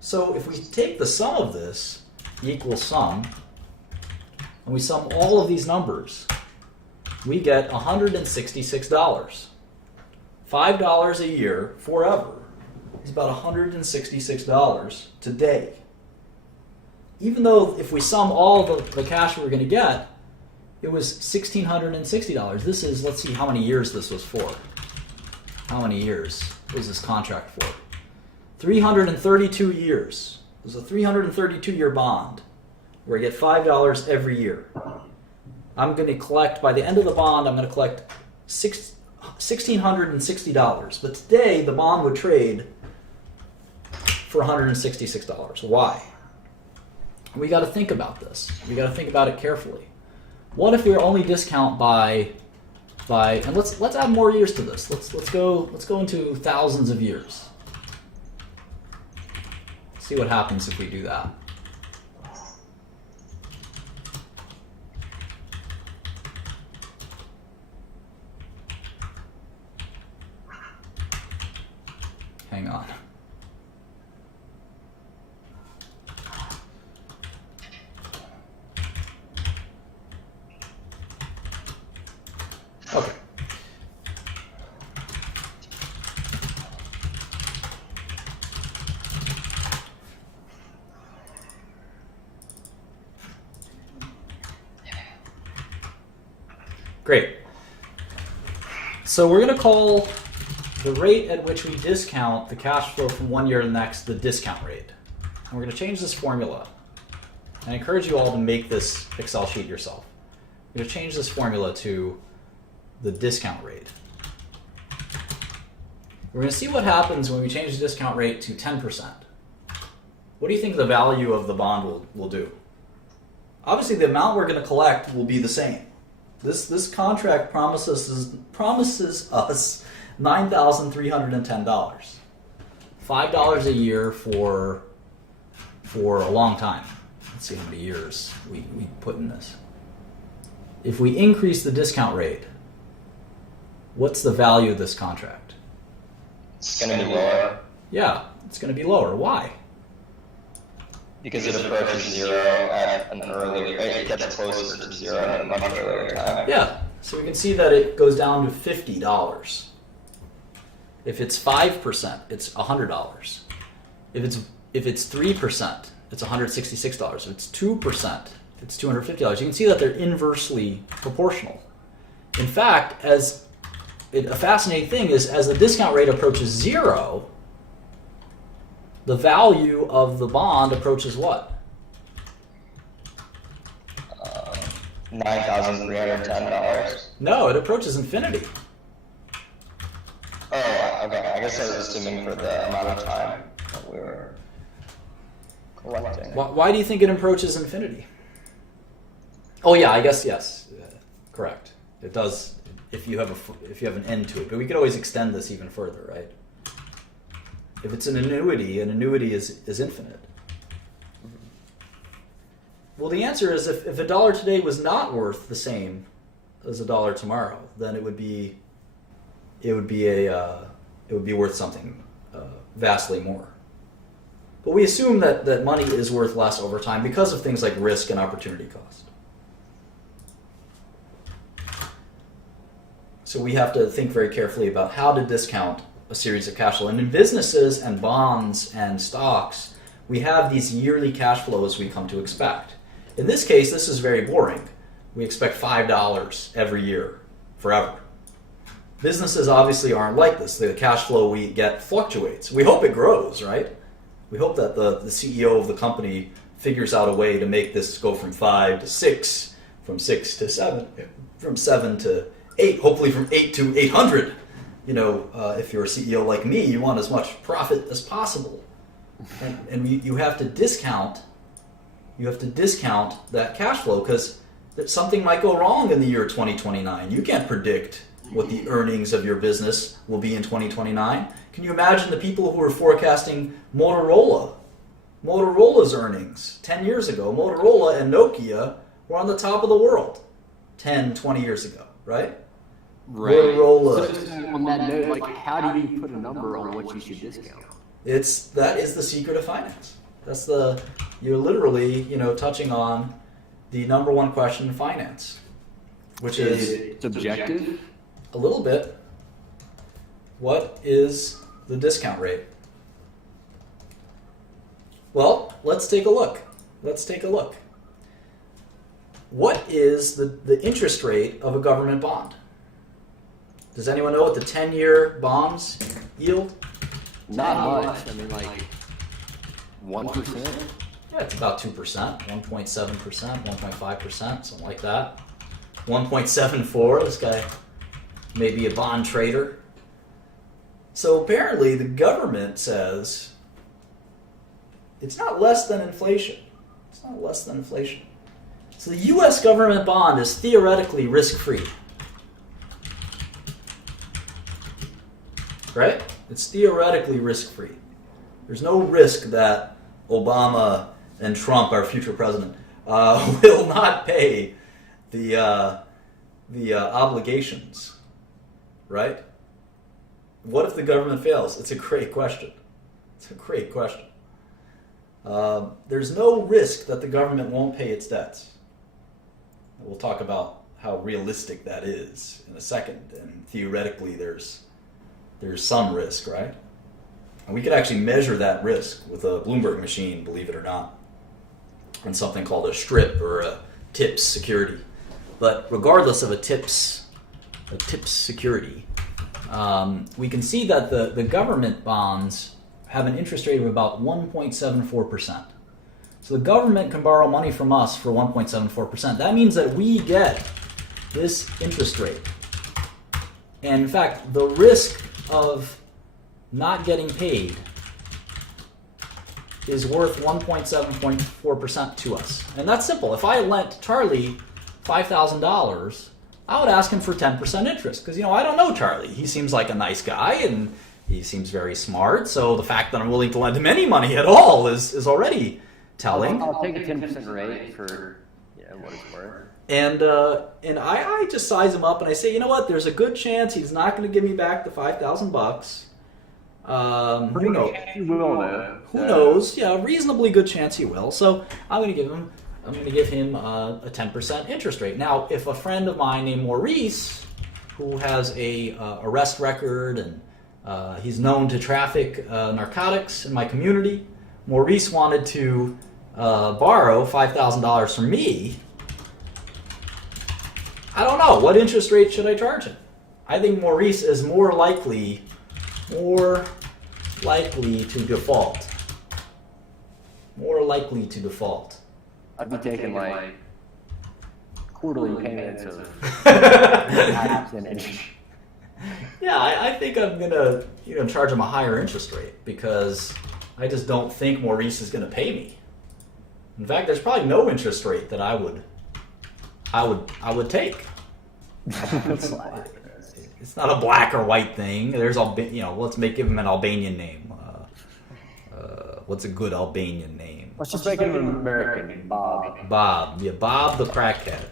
So if we take the sum of this, equals sum, and we sum all of these numbers, we get $166. $5 a year forever is about $166 today. Even though if we sum all the cash we're going to get, it was $1,660. This is, let's see how many years this was for. How many years was this contract for? 332 years. It was a 332-year bond where I get $5 every year. I'm going to collect, by the end of the bond, I'm going to collect $1,660. But today, the bond would trade for $166. Why? We got to think about this. We got to think about it carefully. What if we only discount by and let's add more years to this. Let's go into thousands of years. See what happens if we do that. Hang on. Okay. Great. So we're going to call the rate at which we discount the cash flow from one year to the next the discount rate. And we're going to change this formula. I encourage you all to make this Excel sheet yourself. We're going to change this formula to the discount rate. We're going to see what happens when we change the discount rate to 10%. What do you think the value of the bond will do? Obviously, the amount we're going to collect will be the same. This contract promises us $9,310. $5 a year for a long time. Let's see how many years we put in this. If we increase the discount rate, what's the value of this contract? It's going to be lower. Yeah, it's going to be lower. Why? Because it approaches 0 at an early rate. It gets closer to 0 at a much earlier time. Yeah, so we can see that it goes down to $50. If it's 5%, it's $100. If it's 3%, it's $166. If it's 2%, it's $250. You can see that they're inversely proportional. In fact, a fascinating thing is as the discount rate approaches 0, the value of the bond approaches what? $9,310. No, it approaches infinity. Oh, okay. I guess I was assuming for the amount of time that we were collecting. Why do you think it approaches infinity? Oh yeah, I guess yes, correct. It does if you have an end to it. But we could always extend this even further, right? If it's an annuity is infinite. Well, the answer is if a dollar today was not worth the same as a dollar tomorrow, then it would be worth something vastly more. But we assume that money is worth less over time because of things like risk and opportunity cost. So we have to think very carefully about how to discount a series of cash flow. And in businesses and bonds and stocks, we have these yearly cash flows we come to expect. In this case, this is very boring. We expect $5 every year, forever. Businesses obviously aren't like this. The cash flow we get fluctuates. We hope it grows, right? We hope that the CEO of the company figures out a way to make this go from 5 to 6, from 6 to 7, from 7 to 8, hopefully from 8 to 800. You know, if you're a CEO like me, you want as much profit as possible. And you have to discount that cash flow because something might go wrong in the year 2029. You can't predict what the earnings of your business will be in 2029. Can you imagine the people who were forecasting Motorola's earnings 10 years ago? Motorola and Nokia were on the top of the world 10, 20 years ago, right? Right. Motorola. So on that note, like, how do you put a number on what you should discount? That is the secret of finance. You're literally, touching on the number one question in finance, which is it subjective? a little bit. What is the discount rate? Well, let's take a look. What is the interest rate of a government bond? Does anyone know what the 10-year bonds yield? Not much. I mean, like 1%. Yeah, it's about 2%, 1.7%, 1.5%, something like that. 1.74, this guy may be a bond trader. So apparently the government says it's not less than inflation. So the U.S. government bond is theoretically risk-free. Right? It's theoretically risk-free. There's no risk that Obama and Trump, our future president, will not pay the obligations, right? What if the government fails? It's a great question. There's no risk that the government won't pay its debts. We'll talk about how realistic that is in a second. And theoretically, there's some risk, right? And we could actually measure that risk with a Bloomberg machine, believe it or not, and something called a strip or a TIPS security. But regardless of a TIPS security, we can see that the government bonds have an interest rate of about 1.74%. So the government can borrow money from us for 1.74%. That means that we get this interest rate. And in fact, the risk of not getting paid is worth 1.7.4% to us. And that's simple. If I lent Charlie $5,000, I would ask him for 10% interest because, I don't know Charlie. He seems like a nice guy and he seems very smart. So the fact that I'm willing to lend him any money at all is already telling. I'll take a 10% rate for what it's worth. And I just size him up and I say, you know what? There's a good chance he's not going to give me back the $5,000. Who knows? He will, though. Who knows? Yeah, a reasonably good chance he will. So I'm going to give him a 10% interest rate. Now, if a friend of mine named Maurice, who has a arrest record and he's known to traffic narcotics in my community, Maurice wanted to borrow $5,000 from me, I don't know. What interest rate should I charge him? I think Maurice is more likely to default. More likely to default. I'd be taking like quarterly payments of 9% interest. Yeah, I think I'm gonna charge him a higher interest rate because I just don't think Maurice is gonna pay me. In fact, there's probably no interest rate that I would take. It's not a black or white thing. There's let's give him an Albanian name. What's a good Albanian name? Let's just make him an American, Bob. Bob. Yeah, Bob the crackhead.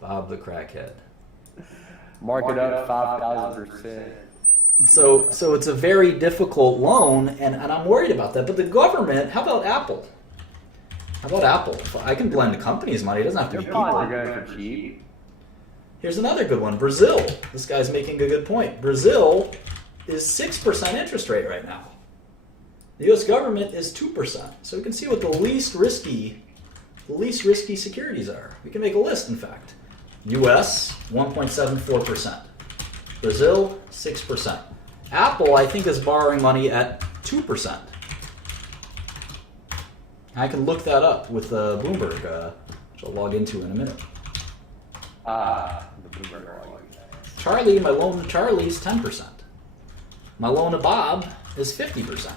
Bob the crackhead. Mark it up 5,000%. So it's a very difficult loan, and I'm worried about that. But the government, how about Apple? I can blend the company's money. It doesn't have to be people. They're going for cheap. Here's another good one. Brazil. This guy's making a good point. Brazil is 6% interest rate right now. The U.S. government is 2%. So we can see what the least risky securities are. We can make a list, in fact. U.S. 1.74%. Brazil 6%. Apple, I think, is borrowing money at 2%. I can look that up with Bloomberg, which I'll log into in a minute. The Bloomberg login. My loan to Charlie is 10%. My loan to Bob is 50%.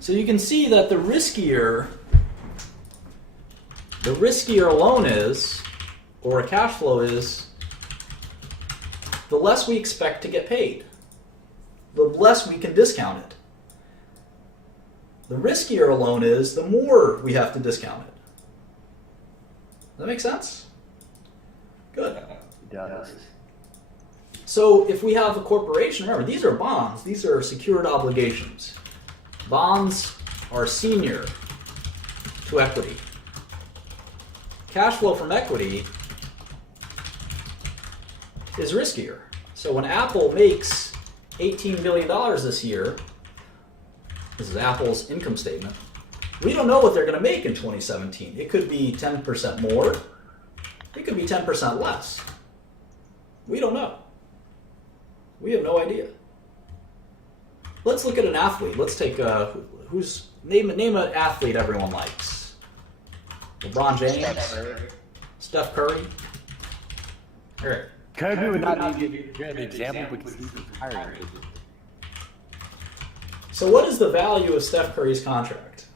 So you can see that the riskier a loan is, or a cash flow is, the less we expect to get paid. The less we can discount it. The riskier a loan is, the more we have to discount it. Does that make sense? Good. It does. So if we have a corporation, remember, these are bonds. These are secured obligations. Bonds are senior to equity. Cash flow from equity is riskier. So when Apple makes $18 billion this year, this is Apple's income statement, we don't know what they're going to make in 2017. It could be 10% more. It could be 10% less. We don't know. We have no idea. Let's look at an athlete. Let's take name an athlete everyone likes. LeBron James, Steph Curry. All right. Kobe would not be a good example because he's retiring. So what is the value of Steph Curry's contract?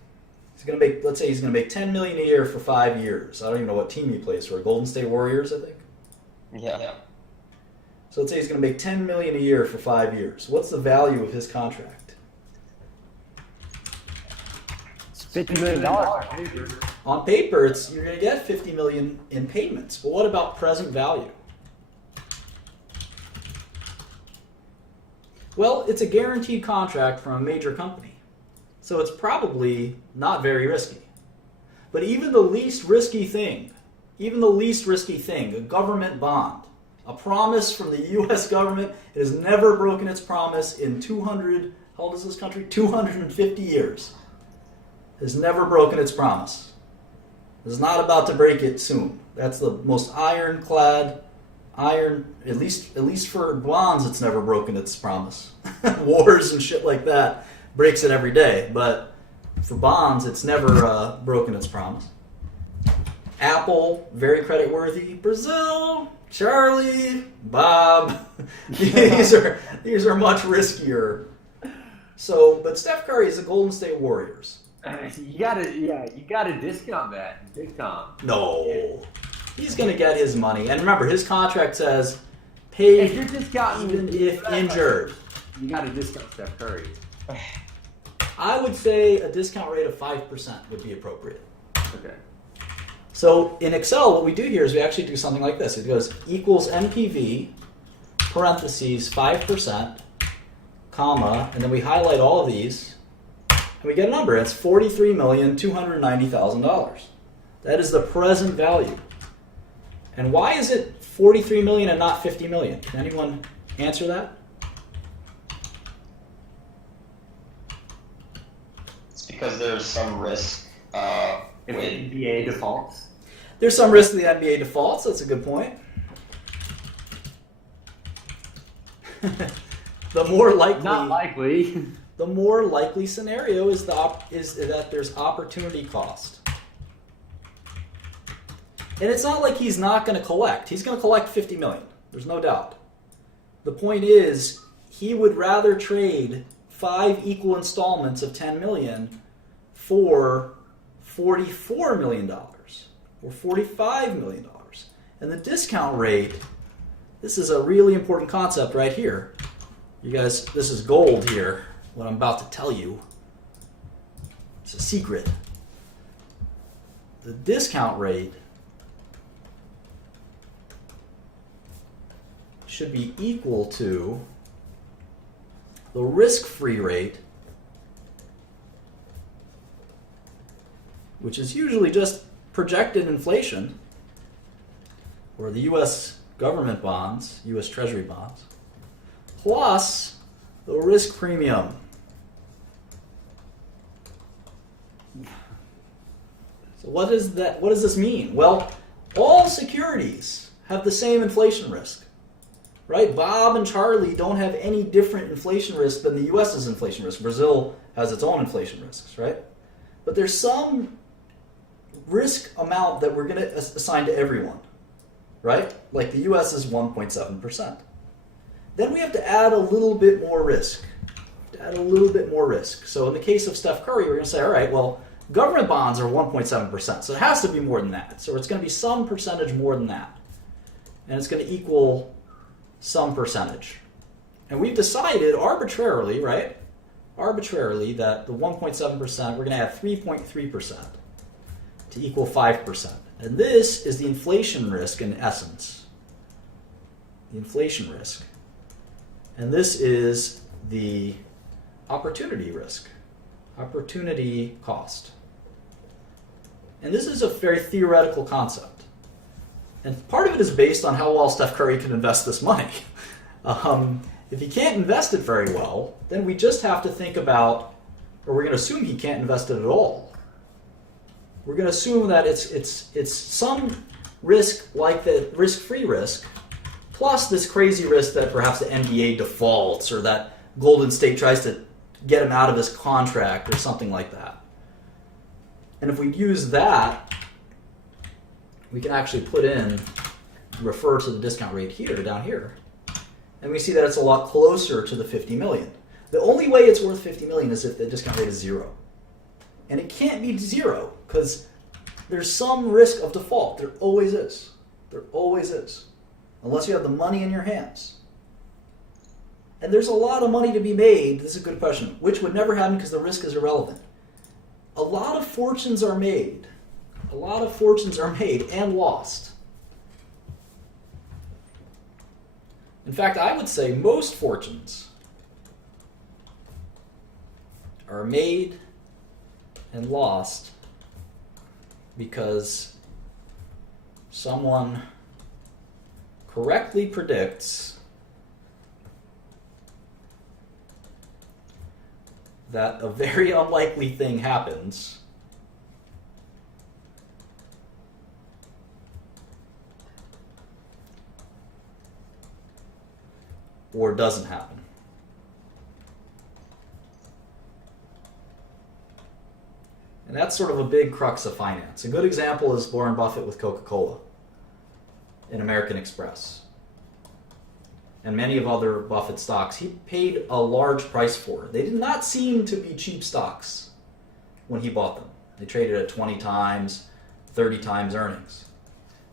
Let's say he's going to make $10 million a year for 5 years. I don't even know what team he plays for. Golden State Warriors, I think. Yeah. So let's say he's going to make $10 million a year for 5 years. What's the value of his contract? It's $50 million on paper. On paper, you're going to get $50 million in payments. But what about present value? Well, it's a guaranteed contract from a major company. So it's probably not very risky. But even the least risky thing, a government bond, a promise from the U.S. government, it has never broken its promise in 200, how old is this country? 250 years. It has never broken its promise. It is not about to break it soon. That's the most ironclad, at least for bonds, it's never broken its promise. Wars and shit like that breaks it every day, but for bonds, it's never broken its promise. Apple, very creditworthy. Brazil, Charlie, Bob, these are much riskier. So, but Steph Curry is the Golden State Warriors. You gotta discount that big time. No, he's gonna get his money, and remember, his contract says, "Paid If you're discounting, even if injured." you gotta discount Steph Curry. I would say a discount rate of 5% would be appropriate. Okay. So in Excel, what we do here is we actually do something like this. It goes equals NPV, parentheses, 5%, comma, and then we highlight all of these, and we get a number. It's $43,290,000. That is the present value. And why is it $43 million and not $50 million? Can anyone answer that? It's because there's some risk If with the NBA defaults. There's some risk of the NBA defaults. That's a good point. The more likely, Not likely. the more likely scenario is that there's opportunity cost. And it's not like he's not going to collect. He's going to collect 50 million. There's no doubt. The point is, he would rather trade 5 equal installments of 10 million for $44 million or $45 million. And the discount rate, this is a really important concept right here. You guys, this is gold here, what I'm about to tell you. It's a secret. The discount rate should be equal to the risk-free rate, which is usually just projected inflation, or the U.S. government bonds, U.S. Treasury bonds, plus the risk premium. So what is that? What does this mean? Well, all securities have the same inflation risk, right? Bob and Charlie don't have any different inflation risk than the U.S.'s inflation risk. Brazil has its own inflation risks, right? But there's some risk amount that we're going to assign to everyone, right? Like the U.S. is 1.7%. Then we have to add a little bit more risk. So in the case of Steph Curry, we're going to say, all right, well, government bonds are 1.7%, so it has to be more than that. So it's going to be some percentage more than that. And it's going to equal some percentage. And we've decided arbitrarily, right? Arbitrarily that the 1.7%, we're going to add 3.3% to equal 5%. And this is the inflation risk in essence. The inflation risk. And this is the opportunity risk. Opportunity cost. And this is a very theoretical concept. And part of it is based on how well Steph Curry can invest this money. If he can't invest it very well, then we just have to think about, or we're going to assume he can't invest it at all. We're going to assume that it's some risk like the risk-free risk, plus this crazy risk that perhaps the NBA defaults or that Golden State tries to get him out of his contract or something like that. And if we use that, we can actually put in, refer to the discount rate here, down here, and we see that it's a lot closer to the 50 million. The only way it's worth 50 million is if the discount rate is 0. And it can't be 0 because there's some risk of default. There always is. There always is. Unless you have the money in your hands. And there's a lot of money to be made. This is a good question. Which would never happen because the risk is irrelevant. A lot of fortunes are made. A lot of fortunes are made and lost. In fact, I would say most fortunes are made and lost because someone correctly predicts that a very unlikely thing happens or doesn't happen. And that's sort of a big crux of finance. A good example is Warren Buffett with Coca-Cola and American Express. And many of other Buffett stocks, he paid a large price for. They did not seem to be cheap stocks when he bought them. They traded at 20 times, 30 times earnings.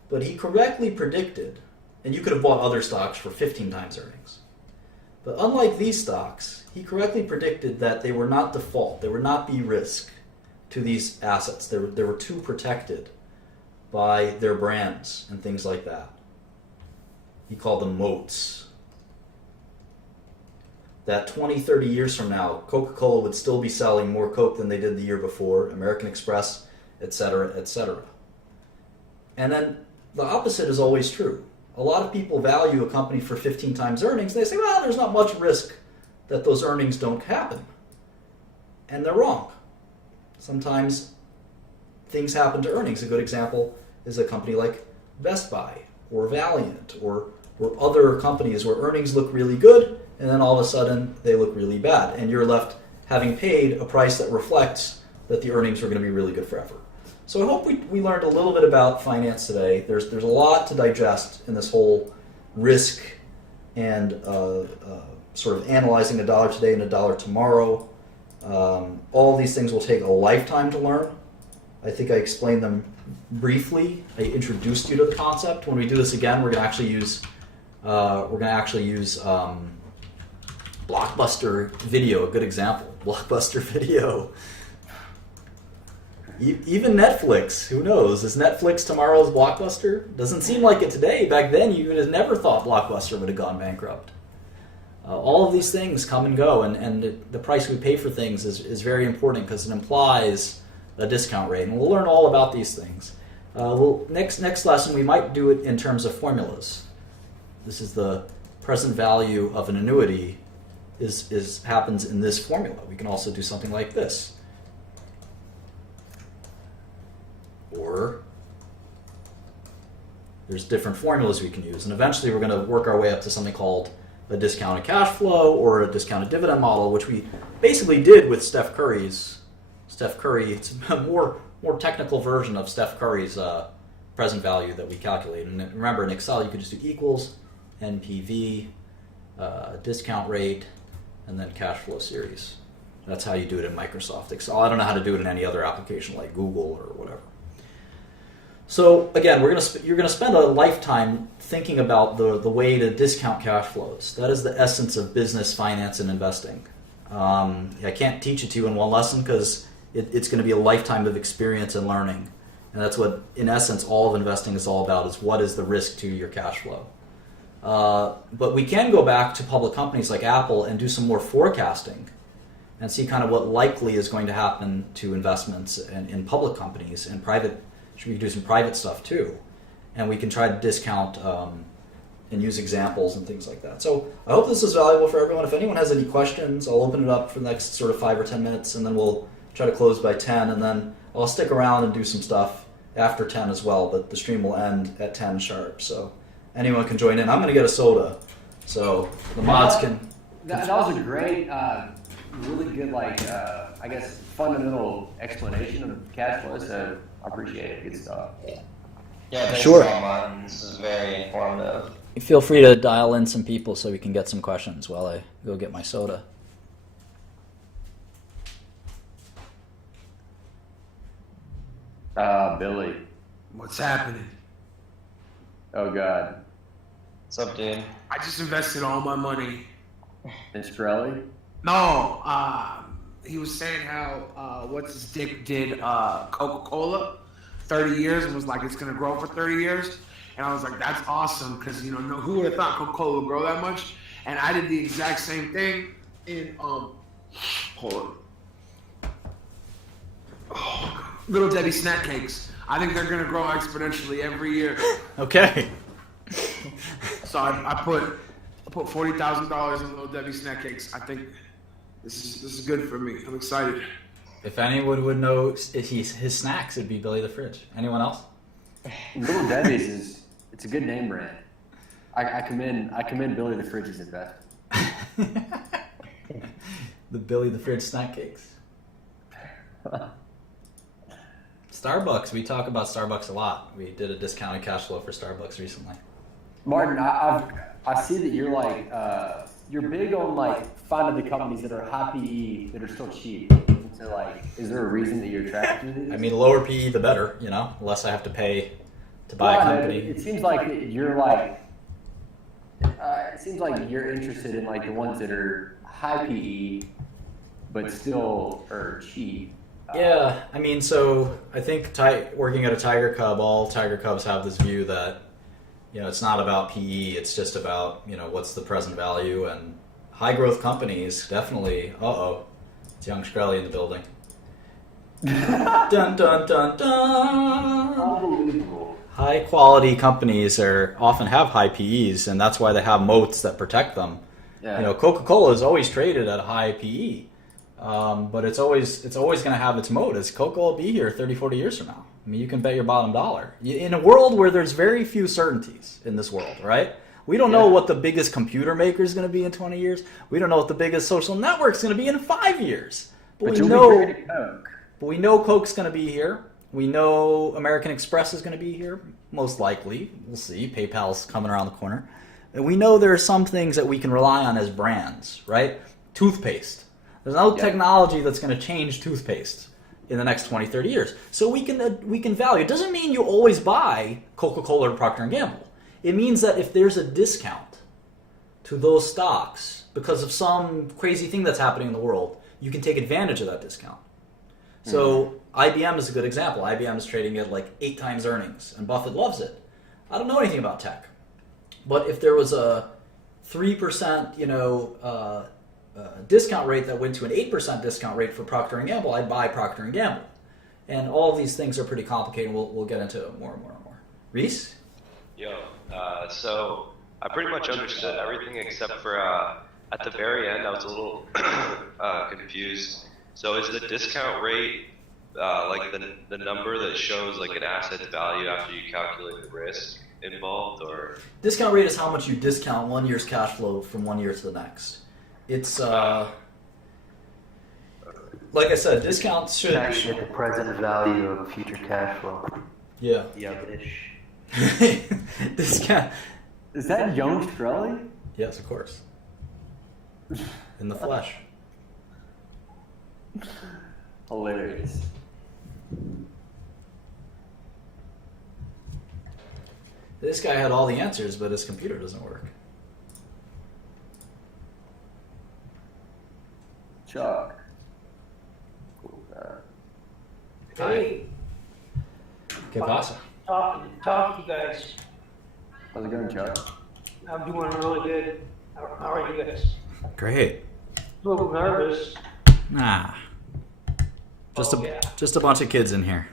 But he correctly predicted, and you could have bought other stocks for 15 times earnings. But unlike these stocks, he correctly predicted that they were not default, they would not be risk to these assets. They were too protected by their brands and things like that. He called them moats. That 20, 30 years from now, Coca-Cola would still be selling more Coke than they did the year before, American Express, etc., etc. And then the opposite is always true. a lot of people value a company for 15 times earnings. They say, well, there's not much risk that those earnings don't happen. And they're wrong. Sometimes things happen to earnings. A good example is a company like Best Buy or Valiant or other companies where earnings look really good and then all of a sudden they look really bad. And you're left having paid a price that reflects that the earnings are going to be really good forever. So I hope we learned a little bit about finance today. There's a lot to digest in this whole risk and sort of analyzing a dollar today and a dollar tomorrow. All these things will take a lifetime to learn. I think I explained them briefly. I introduced you to the concept. When we do this again, we're going to actually use Blockbuster Video, a good example. Blockbuster Video. Even Netflix, who knows? Is Netflix tomorrow's Blockbuster? Doesn't seem like it today. Back then, you would have never thought Blockbuster would have gone bankrupt. All of these things come and go, and the price we pay for things is very important because it implies a discount rate. And we'll learn all about these things. Next lesson, we might do it in terms of formulas. This is the present value of an annuity happens in this formula. We can also do something like this. Or there's different formulas we can use. And eventually we're going to work our way up to something called a discounted cash flow or a discounted dividend model, which we basically did with Steph Curry. It's a more technical version of Steph Curry's present value that we calculate. And remember, in Excel, you could just do equals, NPV, discount rate, and then cash flow series. That's how you do it in Microsoft Excel. I don't know how to do it in any other application like Google or whatever. So again, you're going to spend a lifetime thinking about the way to discount cash flows. That is the essence of business, finance, and investing. I can't teach it to you in one lesson because it's going to be a lifetime of experience and learning. And that's what, in essence, all of investing is all about, is what is the risk to your cash flow. But we can go back to public companies like Apple and do some more forecasting and see kind of what likely is going to happen to investments in public companies and private. We can do some private stuff too, and we can try to discount and use examples and things like that. So I hope this is valuable for everyone. If anyone has any questions, I'll open it up for the next sort of 5 or 10 minutes, and then we'll try to close by 10, and then I'll stick around and do some stuff after 10 as well, but the stream will end at 10 sharp, so anyone can join in. I'm going to get a soda, so the mods can... That was a great, really good, I guess, fundamental explanation of cash flow, so I appreciate it. Good stuff. Yeah, thanks Sure. a lot, Martin. This is very informative. Feel free to dial in some people so we can get some questions while I go get my soda. Billy. What's happening? Oh, God. What's up, dude? I just invested all my money. And Shkreli? No, he was saying how what's his dick did Coca-Cola 30 years and was like it's gonna grow for 30 years, and I was like that's awesome because who would have thought Coca-Cola would grow that much? And I did the exact same thing in hold on. Oh, Little Debbie snack cakes. I think they're gonna grow exponentially every year. Okay. So I put $40,000 in Little Debbie snack cakes. I think this is good for me. I'm excited. If anyone would know his snacks, it'd be Billy the Fridge. Anyone else? Little Debbie's it's a good name brand. I commend Billy the Fridge's investment. The Billy the Fridge snack cakes. Starbucks. We talk about Starbucks a lot. We did a discounted cash flow for Starbucks recently. Martin, I see that you're big on finding the companies that are high PE that are still cheap. So is there a reason that you're attracted to these? I mean, the lower PE, the better. Less I have to pay to buy a company. It seems like you're it seems like you're interested in the ones that are high PE, but still are cheap. Yeah, I mean, so I think working at a Tiger Cub, all Tiger Cubs have this view that it's not about PE. It's just about what's the present value, and high growth companies definitely. It's young Shkreli in the building. Dun dun dun dun. Unbelievable. High quality companies often have high PEs, and that's why they have moats that protect them. Yeah. You know, Coca-Cola is always traded at a high PE, but it's always going to have its moat. As Coca-Cola will be here 30, 40 years from now. I mean, you can bet your bottom dollar. In a world where there's very few certainties in this world, right? We don't know what the biggest computer maker is going to be in 20 years. We don't know what the biggest social network is going to be in 5 years. But we know Coke's going to be here. We know American Express is going to be here, most likely. We'll see. PayPal's coming around the corner. And we know there are some things that we can rely on as brands, right? Toothpaste. There's no technology that's going to change toothpaste in the next 20, 30 years. So we can value. It doesn't mean you always buy Coca-Cola or Procter & Gamble. It means that if there's a discount to those stocks because of some crazy thing that's happening in the world, you can take advantage of that discount. So IBM is a good example. IBM is trading at like 8 times earnings, and Buffett loves it. I don't know anything about tech, but if there was a 3% discount rate that went to an 8% discount rate for Procter & Gamble, I'd buy Procter & Gamble. And all of these things are pretty complicated. We'll get into it more and more and more. Reese? So I pretty much understood everything except for at the very end I was a little confused. So is the discount rate like the number that shows like an asset's value after you calculate the risk involved, or? Discount rate is how much you discount 1 year's cash flow from 1 year to the next. It's like I said, discounts should Actually, the present value of future cash flow. Yeah. Ish. Discount. Is that young Shkreli? Yes, of course. In the flesh. Hilarious. This guy had all the answers, but his computer doesn't work. Chuck. Hey, ¿Qué pasa? talk, you guys. How's it going, Chuck? I'm doing really good. How are you guys? Great. A little nervous. Nah. Yeah. Just a bunch of kids in here.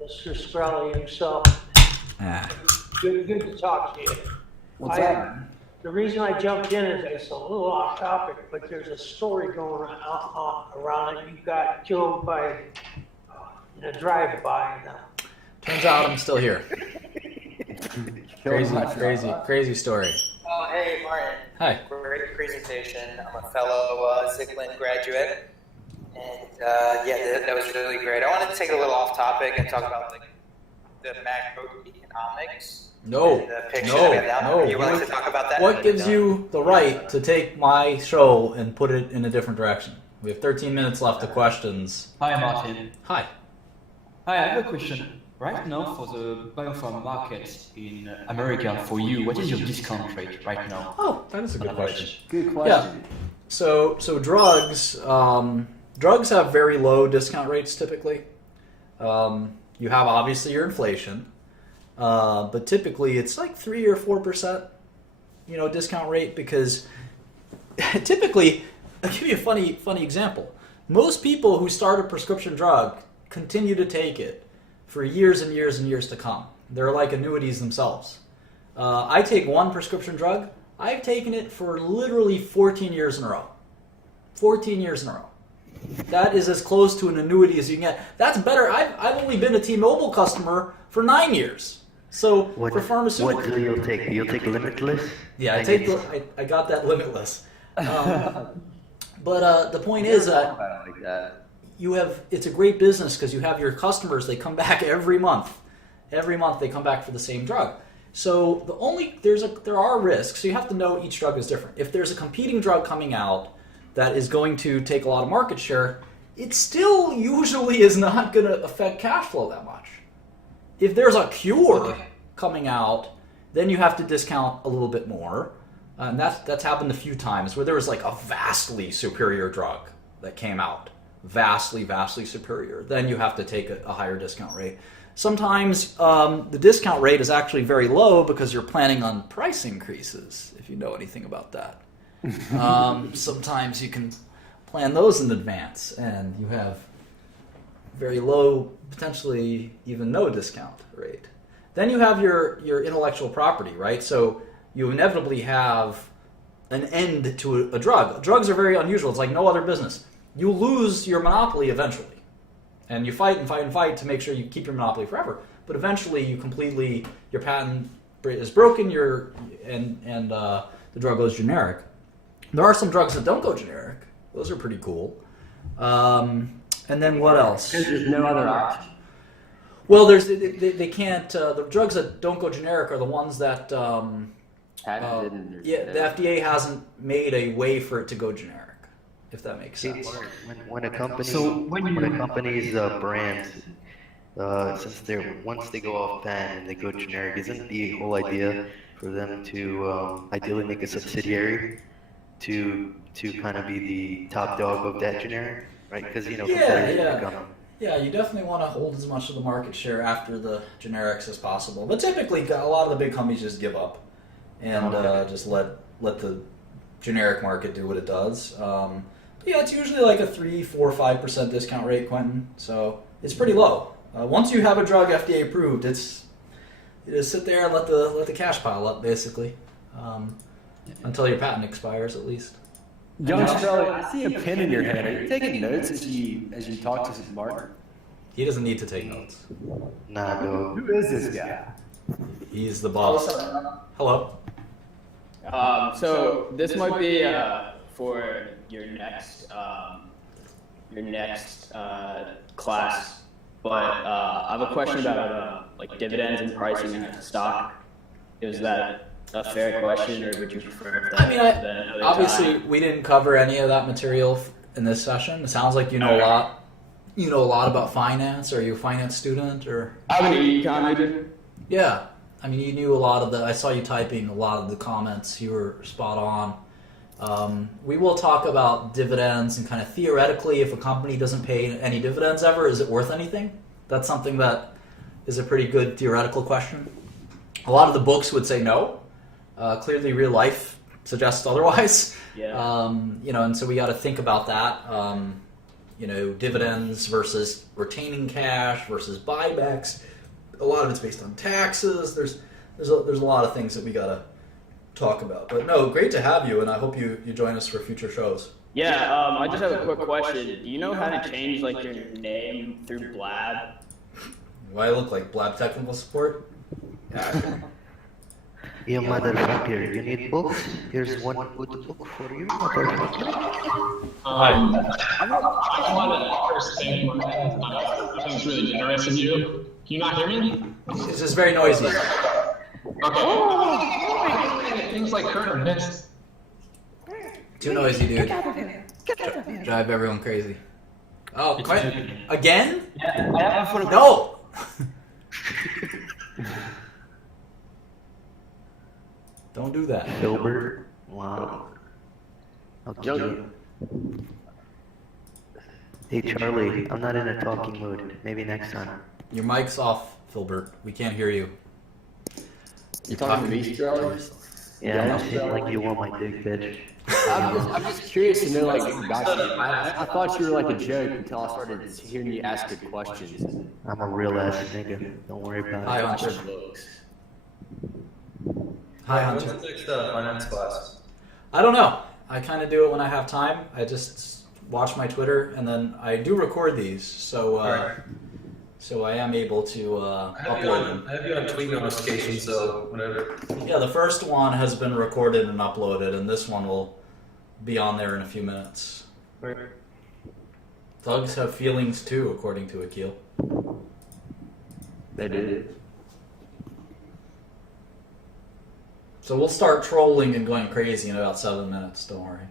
Mr. Shkreli himself. Ah. Good to talk to you. What's up? The reason I jumped in is it's a little off topic, but there's a story going around it. You got killed by in a drive-by. Turns out I'm still here. Crazy story. Oh, hey, Martin. Hi. Great presentation. I'm a fellow Zicklin graduate. And that was really great. I wanted to take a little off topic and talk about like the macroeconomics. No. And the picture that we have down. Are you willing to talk about that? What gives you the right to take my show and put it in a different direction? We have 13 minutes left to questions. Hi, Martin. Hi. Hi, I have a question. Right now, for the biopharm market in America, for you, what is your discount rate right now? Oh, that is a good question. Good question. Yeah. So drugs have very low discount rates typically. You have obviously your inflation, but typically it's like 3 or 4%, discount rate, because typically, I'll give you a funny example. Most people who start a prescription drug continue to take it for years and years and years to come. They're like annuities themselves. I take one prescription drug. I've taken it for literally 14 years in a row. 14 years in a row. That is as close to an annuity as you can get. That's better. I've only been a T-Mobile customer for 9 years. So for pharmaceuticals, what do you take? You take Limitless? Yeah, I got that Limitless. But the point is that it's a great business because you have your customers. They come back every month. Every month they come back for the same drug. So there are risks. So you have to know each drug is different. If there's a competing drug coming out that is going to take a lot of market share, it still usually is not going to affect cash flow that much. If there's a cure coming out, then you have to discount a little bit more. And that's happened a few times where there was like a vastly superior drug that came out. Vastly superior. Then you have to take a higher discount rate. Sometimes the discount rate is actually very low because you're planning on price increases, if you know anything about that. Sometimes you can plan those in advance, and you have very low, potentially even no discount rate. Then you have your intellectual property, right? So you inevitably have an end to a drug. Drugs are very unusual. It's like no other business. You lose your monopoly eventually. And you fight and fight and fight to make sure you keep your monopoly forever. But eventually you completely, your patent is broken, and the drug goes generic. There are some drugs that don't go generic. Those are pretty cool. And then what else? Because there's no other option. Well, they can't. The drugs that don't go generic are the ones that the FDA hasn't made a way for it to go generic. If that makes sense. When a company, when a company's brand, since once they go off patent and they go generic, isn't the whole idea for them to ideally make a subsidiary to kind of be the top dog of that generic, right? Because Yeah, you definitely want to hold as much of the market share after the generics as possible. But typically, a lot of the big companies just give up and just let the generic market do what it does. Yeah, it's usually like a 3, 4, 5% discount rate, Quentin. So it's pretty low. Once you have a drug FDA approved, you just sit there and let the cash pile up, basically, until your patent expires, at least. Young Shkreli, I see a pen in your hand. Are you taking notes as you talk to Martin? He doesn't need to take notes. Nah, no. Who is this guy? He's the boss. Hello. So this might be for your next class, but I have a question about like dividends and pricing in stock. Is that a fair question, or would you prefer that? I mean, obviously, we didn't cover any of that material in this session. It sounds like you know a lot. You know a lot about finance. Are you a finance student, or? I'm an econ major. Yeah, I mean, you knew a lot of I saw you typing a lot of the comments. You were spot on. We will talk about dividends and kind of theoretically, if a company doesn't pay any dividends ever, is it worth anything? That's something that is a pretty good theoretical question. A lot of the books would say no. Clearly, real life suggests otherwise. Yeah. And so we got to think about that. Dividends versus retaining cash versus buybacks. A lot of it's based on taxes. There's a lot of things that we got to talk about. But no, great to have you, and I hope you join us for future shows. Yeah. I just have a quick question. Do you know how to change like your name through Blab? Why I look like Blab technical support? You motherfucker, you need books? Here's one good book for you, motherfucker. I want to first thank Martin. I think it's really generous of you. Can you not hear me? It's just very noisy. Okay. Things like current events. Too noisy, dude. Drive everyone crazy. Oh, again? Yeah. No! Don't do that. Filbert? Wow. Okay. Hey Charlie, I'm not in a talking mood. Maybe next time. Your mic's off, Filbert. We can't hear you. You talking to me, Shkreli? Yeah, I seem like you want my dick, bitch. I'm just curious to know, like, about you. I thought you were like a joke until I started hearing you ask good questions. I'm a real ass nigga. Don't worry about it. Hi, Hunter. Hi, Hunter. When's the next finance class? I don't know. I kind of do it when I have time. I just watch my Twitter, and then I do record these, so so I am able to upload them. I have you on tweet notifications, so whenever. Yeah, the first one has been recorded and uploaded, and this one will be on there in a few minutes. Right. Thugs have feelings too, according to Akil. They did. So we'll start trolling and going crazy in about 7 minutes, don't worry.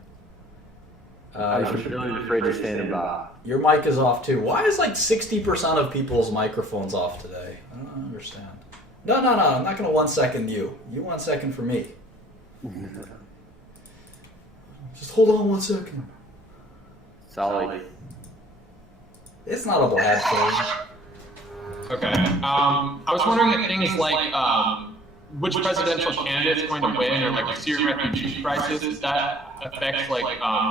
I was really afraid to stand by. Your mic is off too. Why is like 60% of people's microphones off today? I don't understand. No, I'm not going to 1 second you. You 1 second for me. Just hold on 1 second. Solid. It's not a bad thing. Okay. I was wondering if things like which presidential candidate is going to win, or like Syrian refugee crisis, does that affect like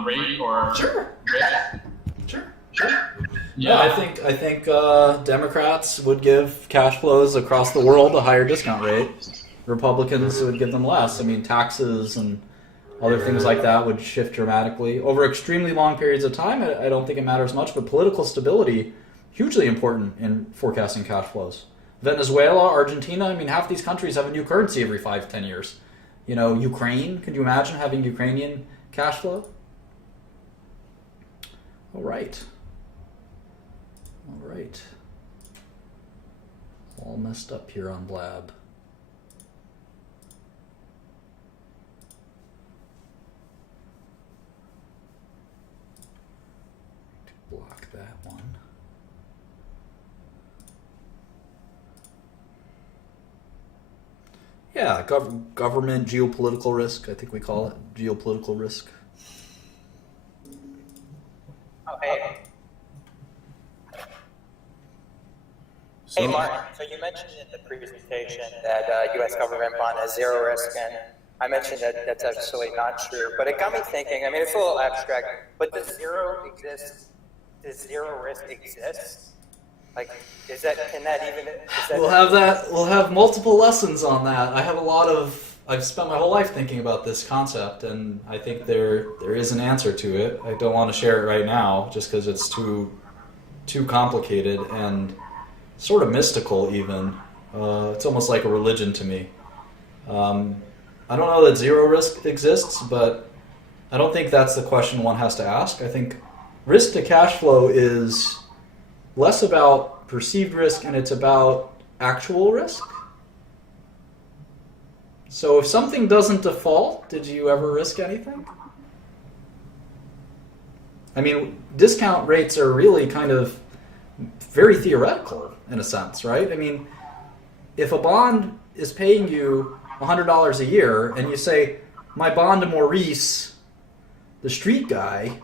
rate or Sure. risk? Sure. Yeah, I think Democrats would give cash flows across the world a higher discount rate. Republicans would give them less. I mean, taxes and other things like that would shift dramatically. Over extremely long periods of time, I don't think it matters much, but political stability, hugely important in forecasting cash flows. Venezuela, Argentina, I mean, half these countries have a new currency every 5-10 years. You know, Ukraine, could you imagine having Ukrainian cash flow? All right. All messed up here on Blab. Block that one. Yeah, government geopolitical risk, I think we call it geopolitical risk. Okay. Hey, Martin, so you mentioned in the presentation that U.S. government bond has zero risk, and I mentioned that that's absolutely not true. But it got me thinking, I mean, it's a little abstract, but does zero exist? Does zero risk exist? Like, can that even... We'll have multiple lessons on that. I've spent my whole life thinking about this concept, and I think there is an answer to it. I don't want to share it right now, just because it's too complicated and sort of mystical even. It's almost like a religion to me. I don't know that zero risk exists, but I don't think that's the question one has to ask. I think risk to cash flow is less about perceived risk and it's about actual risk. So if something doesn't default, did you ever risk anything? I mean, discount rates are really kind of very theoretical in a sense, right? I mean, if a bond is paying you $100 a year and you say, my bond to Maurice, the street guy,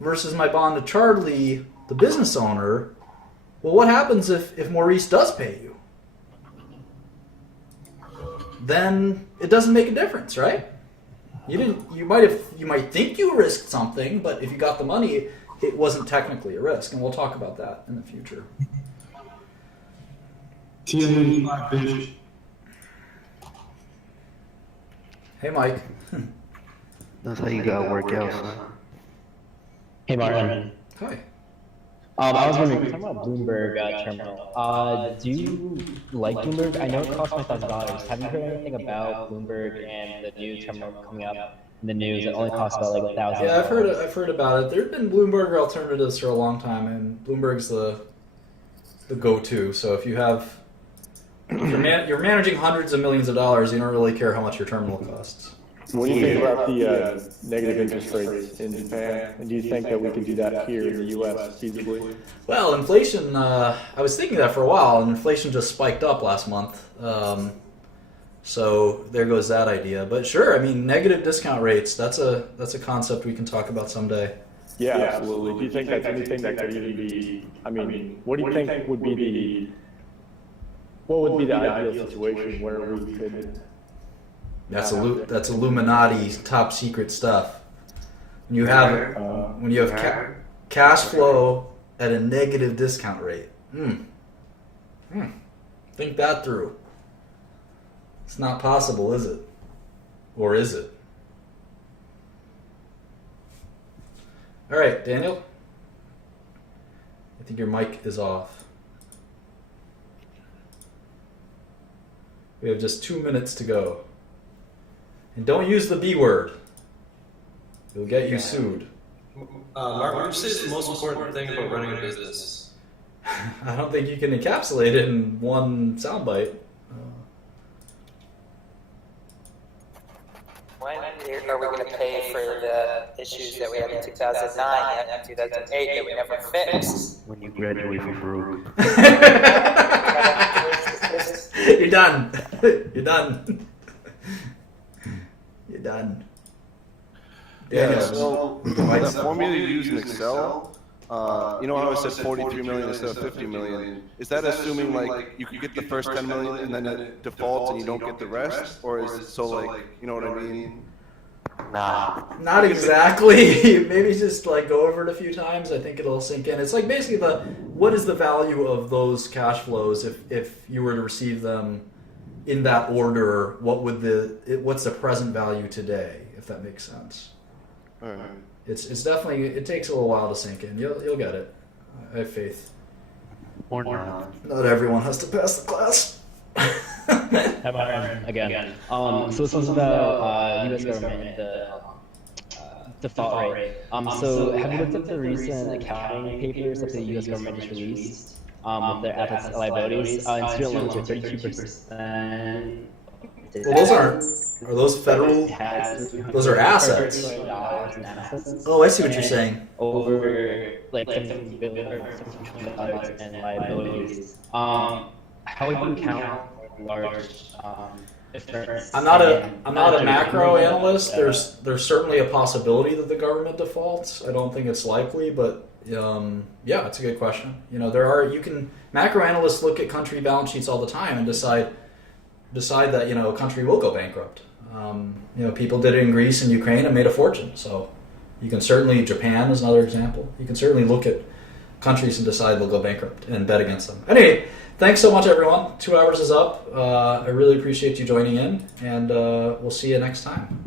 versus my bond to Charlie, the business owner, well, what happens if Maurice does pay you? Then it doesn't make a difference, right? You might think you risked something, but if you got the money, it wasn't technically a risk, and we'll talk about that in the future. Hey, Mike. That's how you gotta work out, son. Hey, Martin. Hi. I was wondering, talking about Bloomberg terminal. Do you like Bloomberg? I know it costs $5,000. Have you heard anything about Bloomberg and the new terminal coming up in the news? It only costs about like $1,000. Yeah, I've heard about it. There have been Bloomberg alternatives for a long time, and Bloomberg's the go-to. So if you're managing hundreds of millions of dollars, you don't really care how much your terminal costs. What do you think about the negative interest rates in Japan? And do you think that we could do that here in the U.S. feasibly? Well, inflation, I was thinking that for a while, and inflation just spiked up last month. So there goes that idea. But sure, I mean, negative discount rates, that's a concept we can talk about someday. Yeah, absolutely. Do you think that's anything that could even be, I mean, what do you think would be the ideal situation where we could... That's Illuminati top secret stuff. When you have cash flow at a negative discount rate. Think that through. It's not possible, is it? Or is it? All right, Daniel. I think your mic is off. We have just 2 minutes to go. And don't use the B word. It'll get you sued. Mark, what would you say is the most important thing about running a business? I don't think you can encapsulate it in one soundbite. When are we going to pay for the issues that we had in 2009 and 2008 that we never fixed? When you graduate from broke. You're done. You're done. You're done. Yeah, so that formula you use in Excel, you know how I said 43 million instead of 50 million? Is that assuming like you could get the first 10 million and then it defaults and you don't get the rest? Or is it so like, you know what I mean? Nah. Not exactly. Maybe just like go over it a few times. I think it'll sink in. It's like basically what is the value of those cash flows if you were to receive them in that order? What's the present value today? If that makes sense. All right. It's definitely, it takes a little while to sink in. You'll get it. I have faith. Or not. Not everyone has to pass the class. How about again? So this was about U.S. government and the default rate. So have you looked at the recent accounting papers that the U.S. government just released with their assets and liabilities? Student loans are 32%. Well, those aren't. Are those federal? Those are assets. Oh, I see what you're saying. Over like $17 billion or $17 trillion in liabilities. How would you count large difference? I'm not a macro analyst. There's certainly a possibility that the government defaults. I don't think it's likely, but yeah, it's a good question. Macro analysts look at country balance sheets all the time and decide that a country will go bankrupt. People did it in Greece and Ukraine and made a fortune. So you can certainly, Japan is another example. You can certainly look at countries and decide they'll go bankrupt and bet against them. Anyway, thanks so much, everyone. 2 hours is up. I really appreciate you joining in, and we'll see you next time.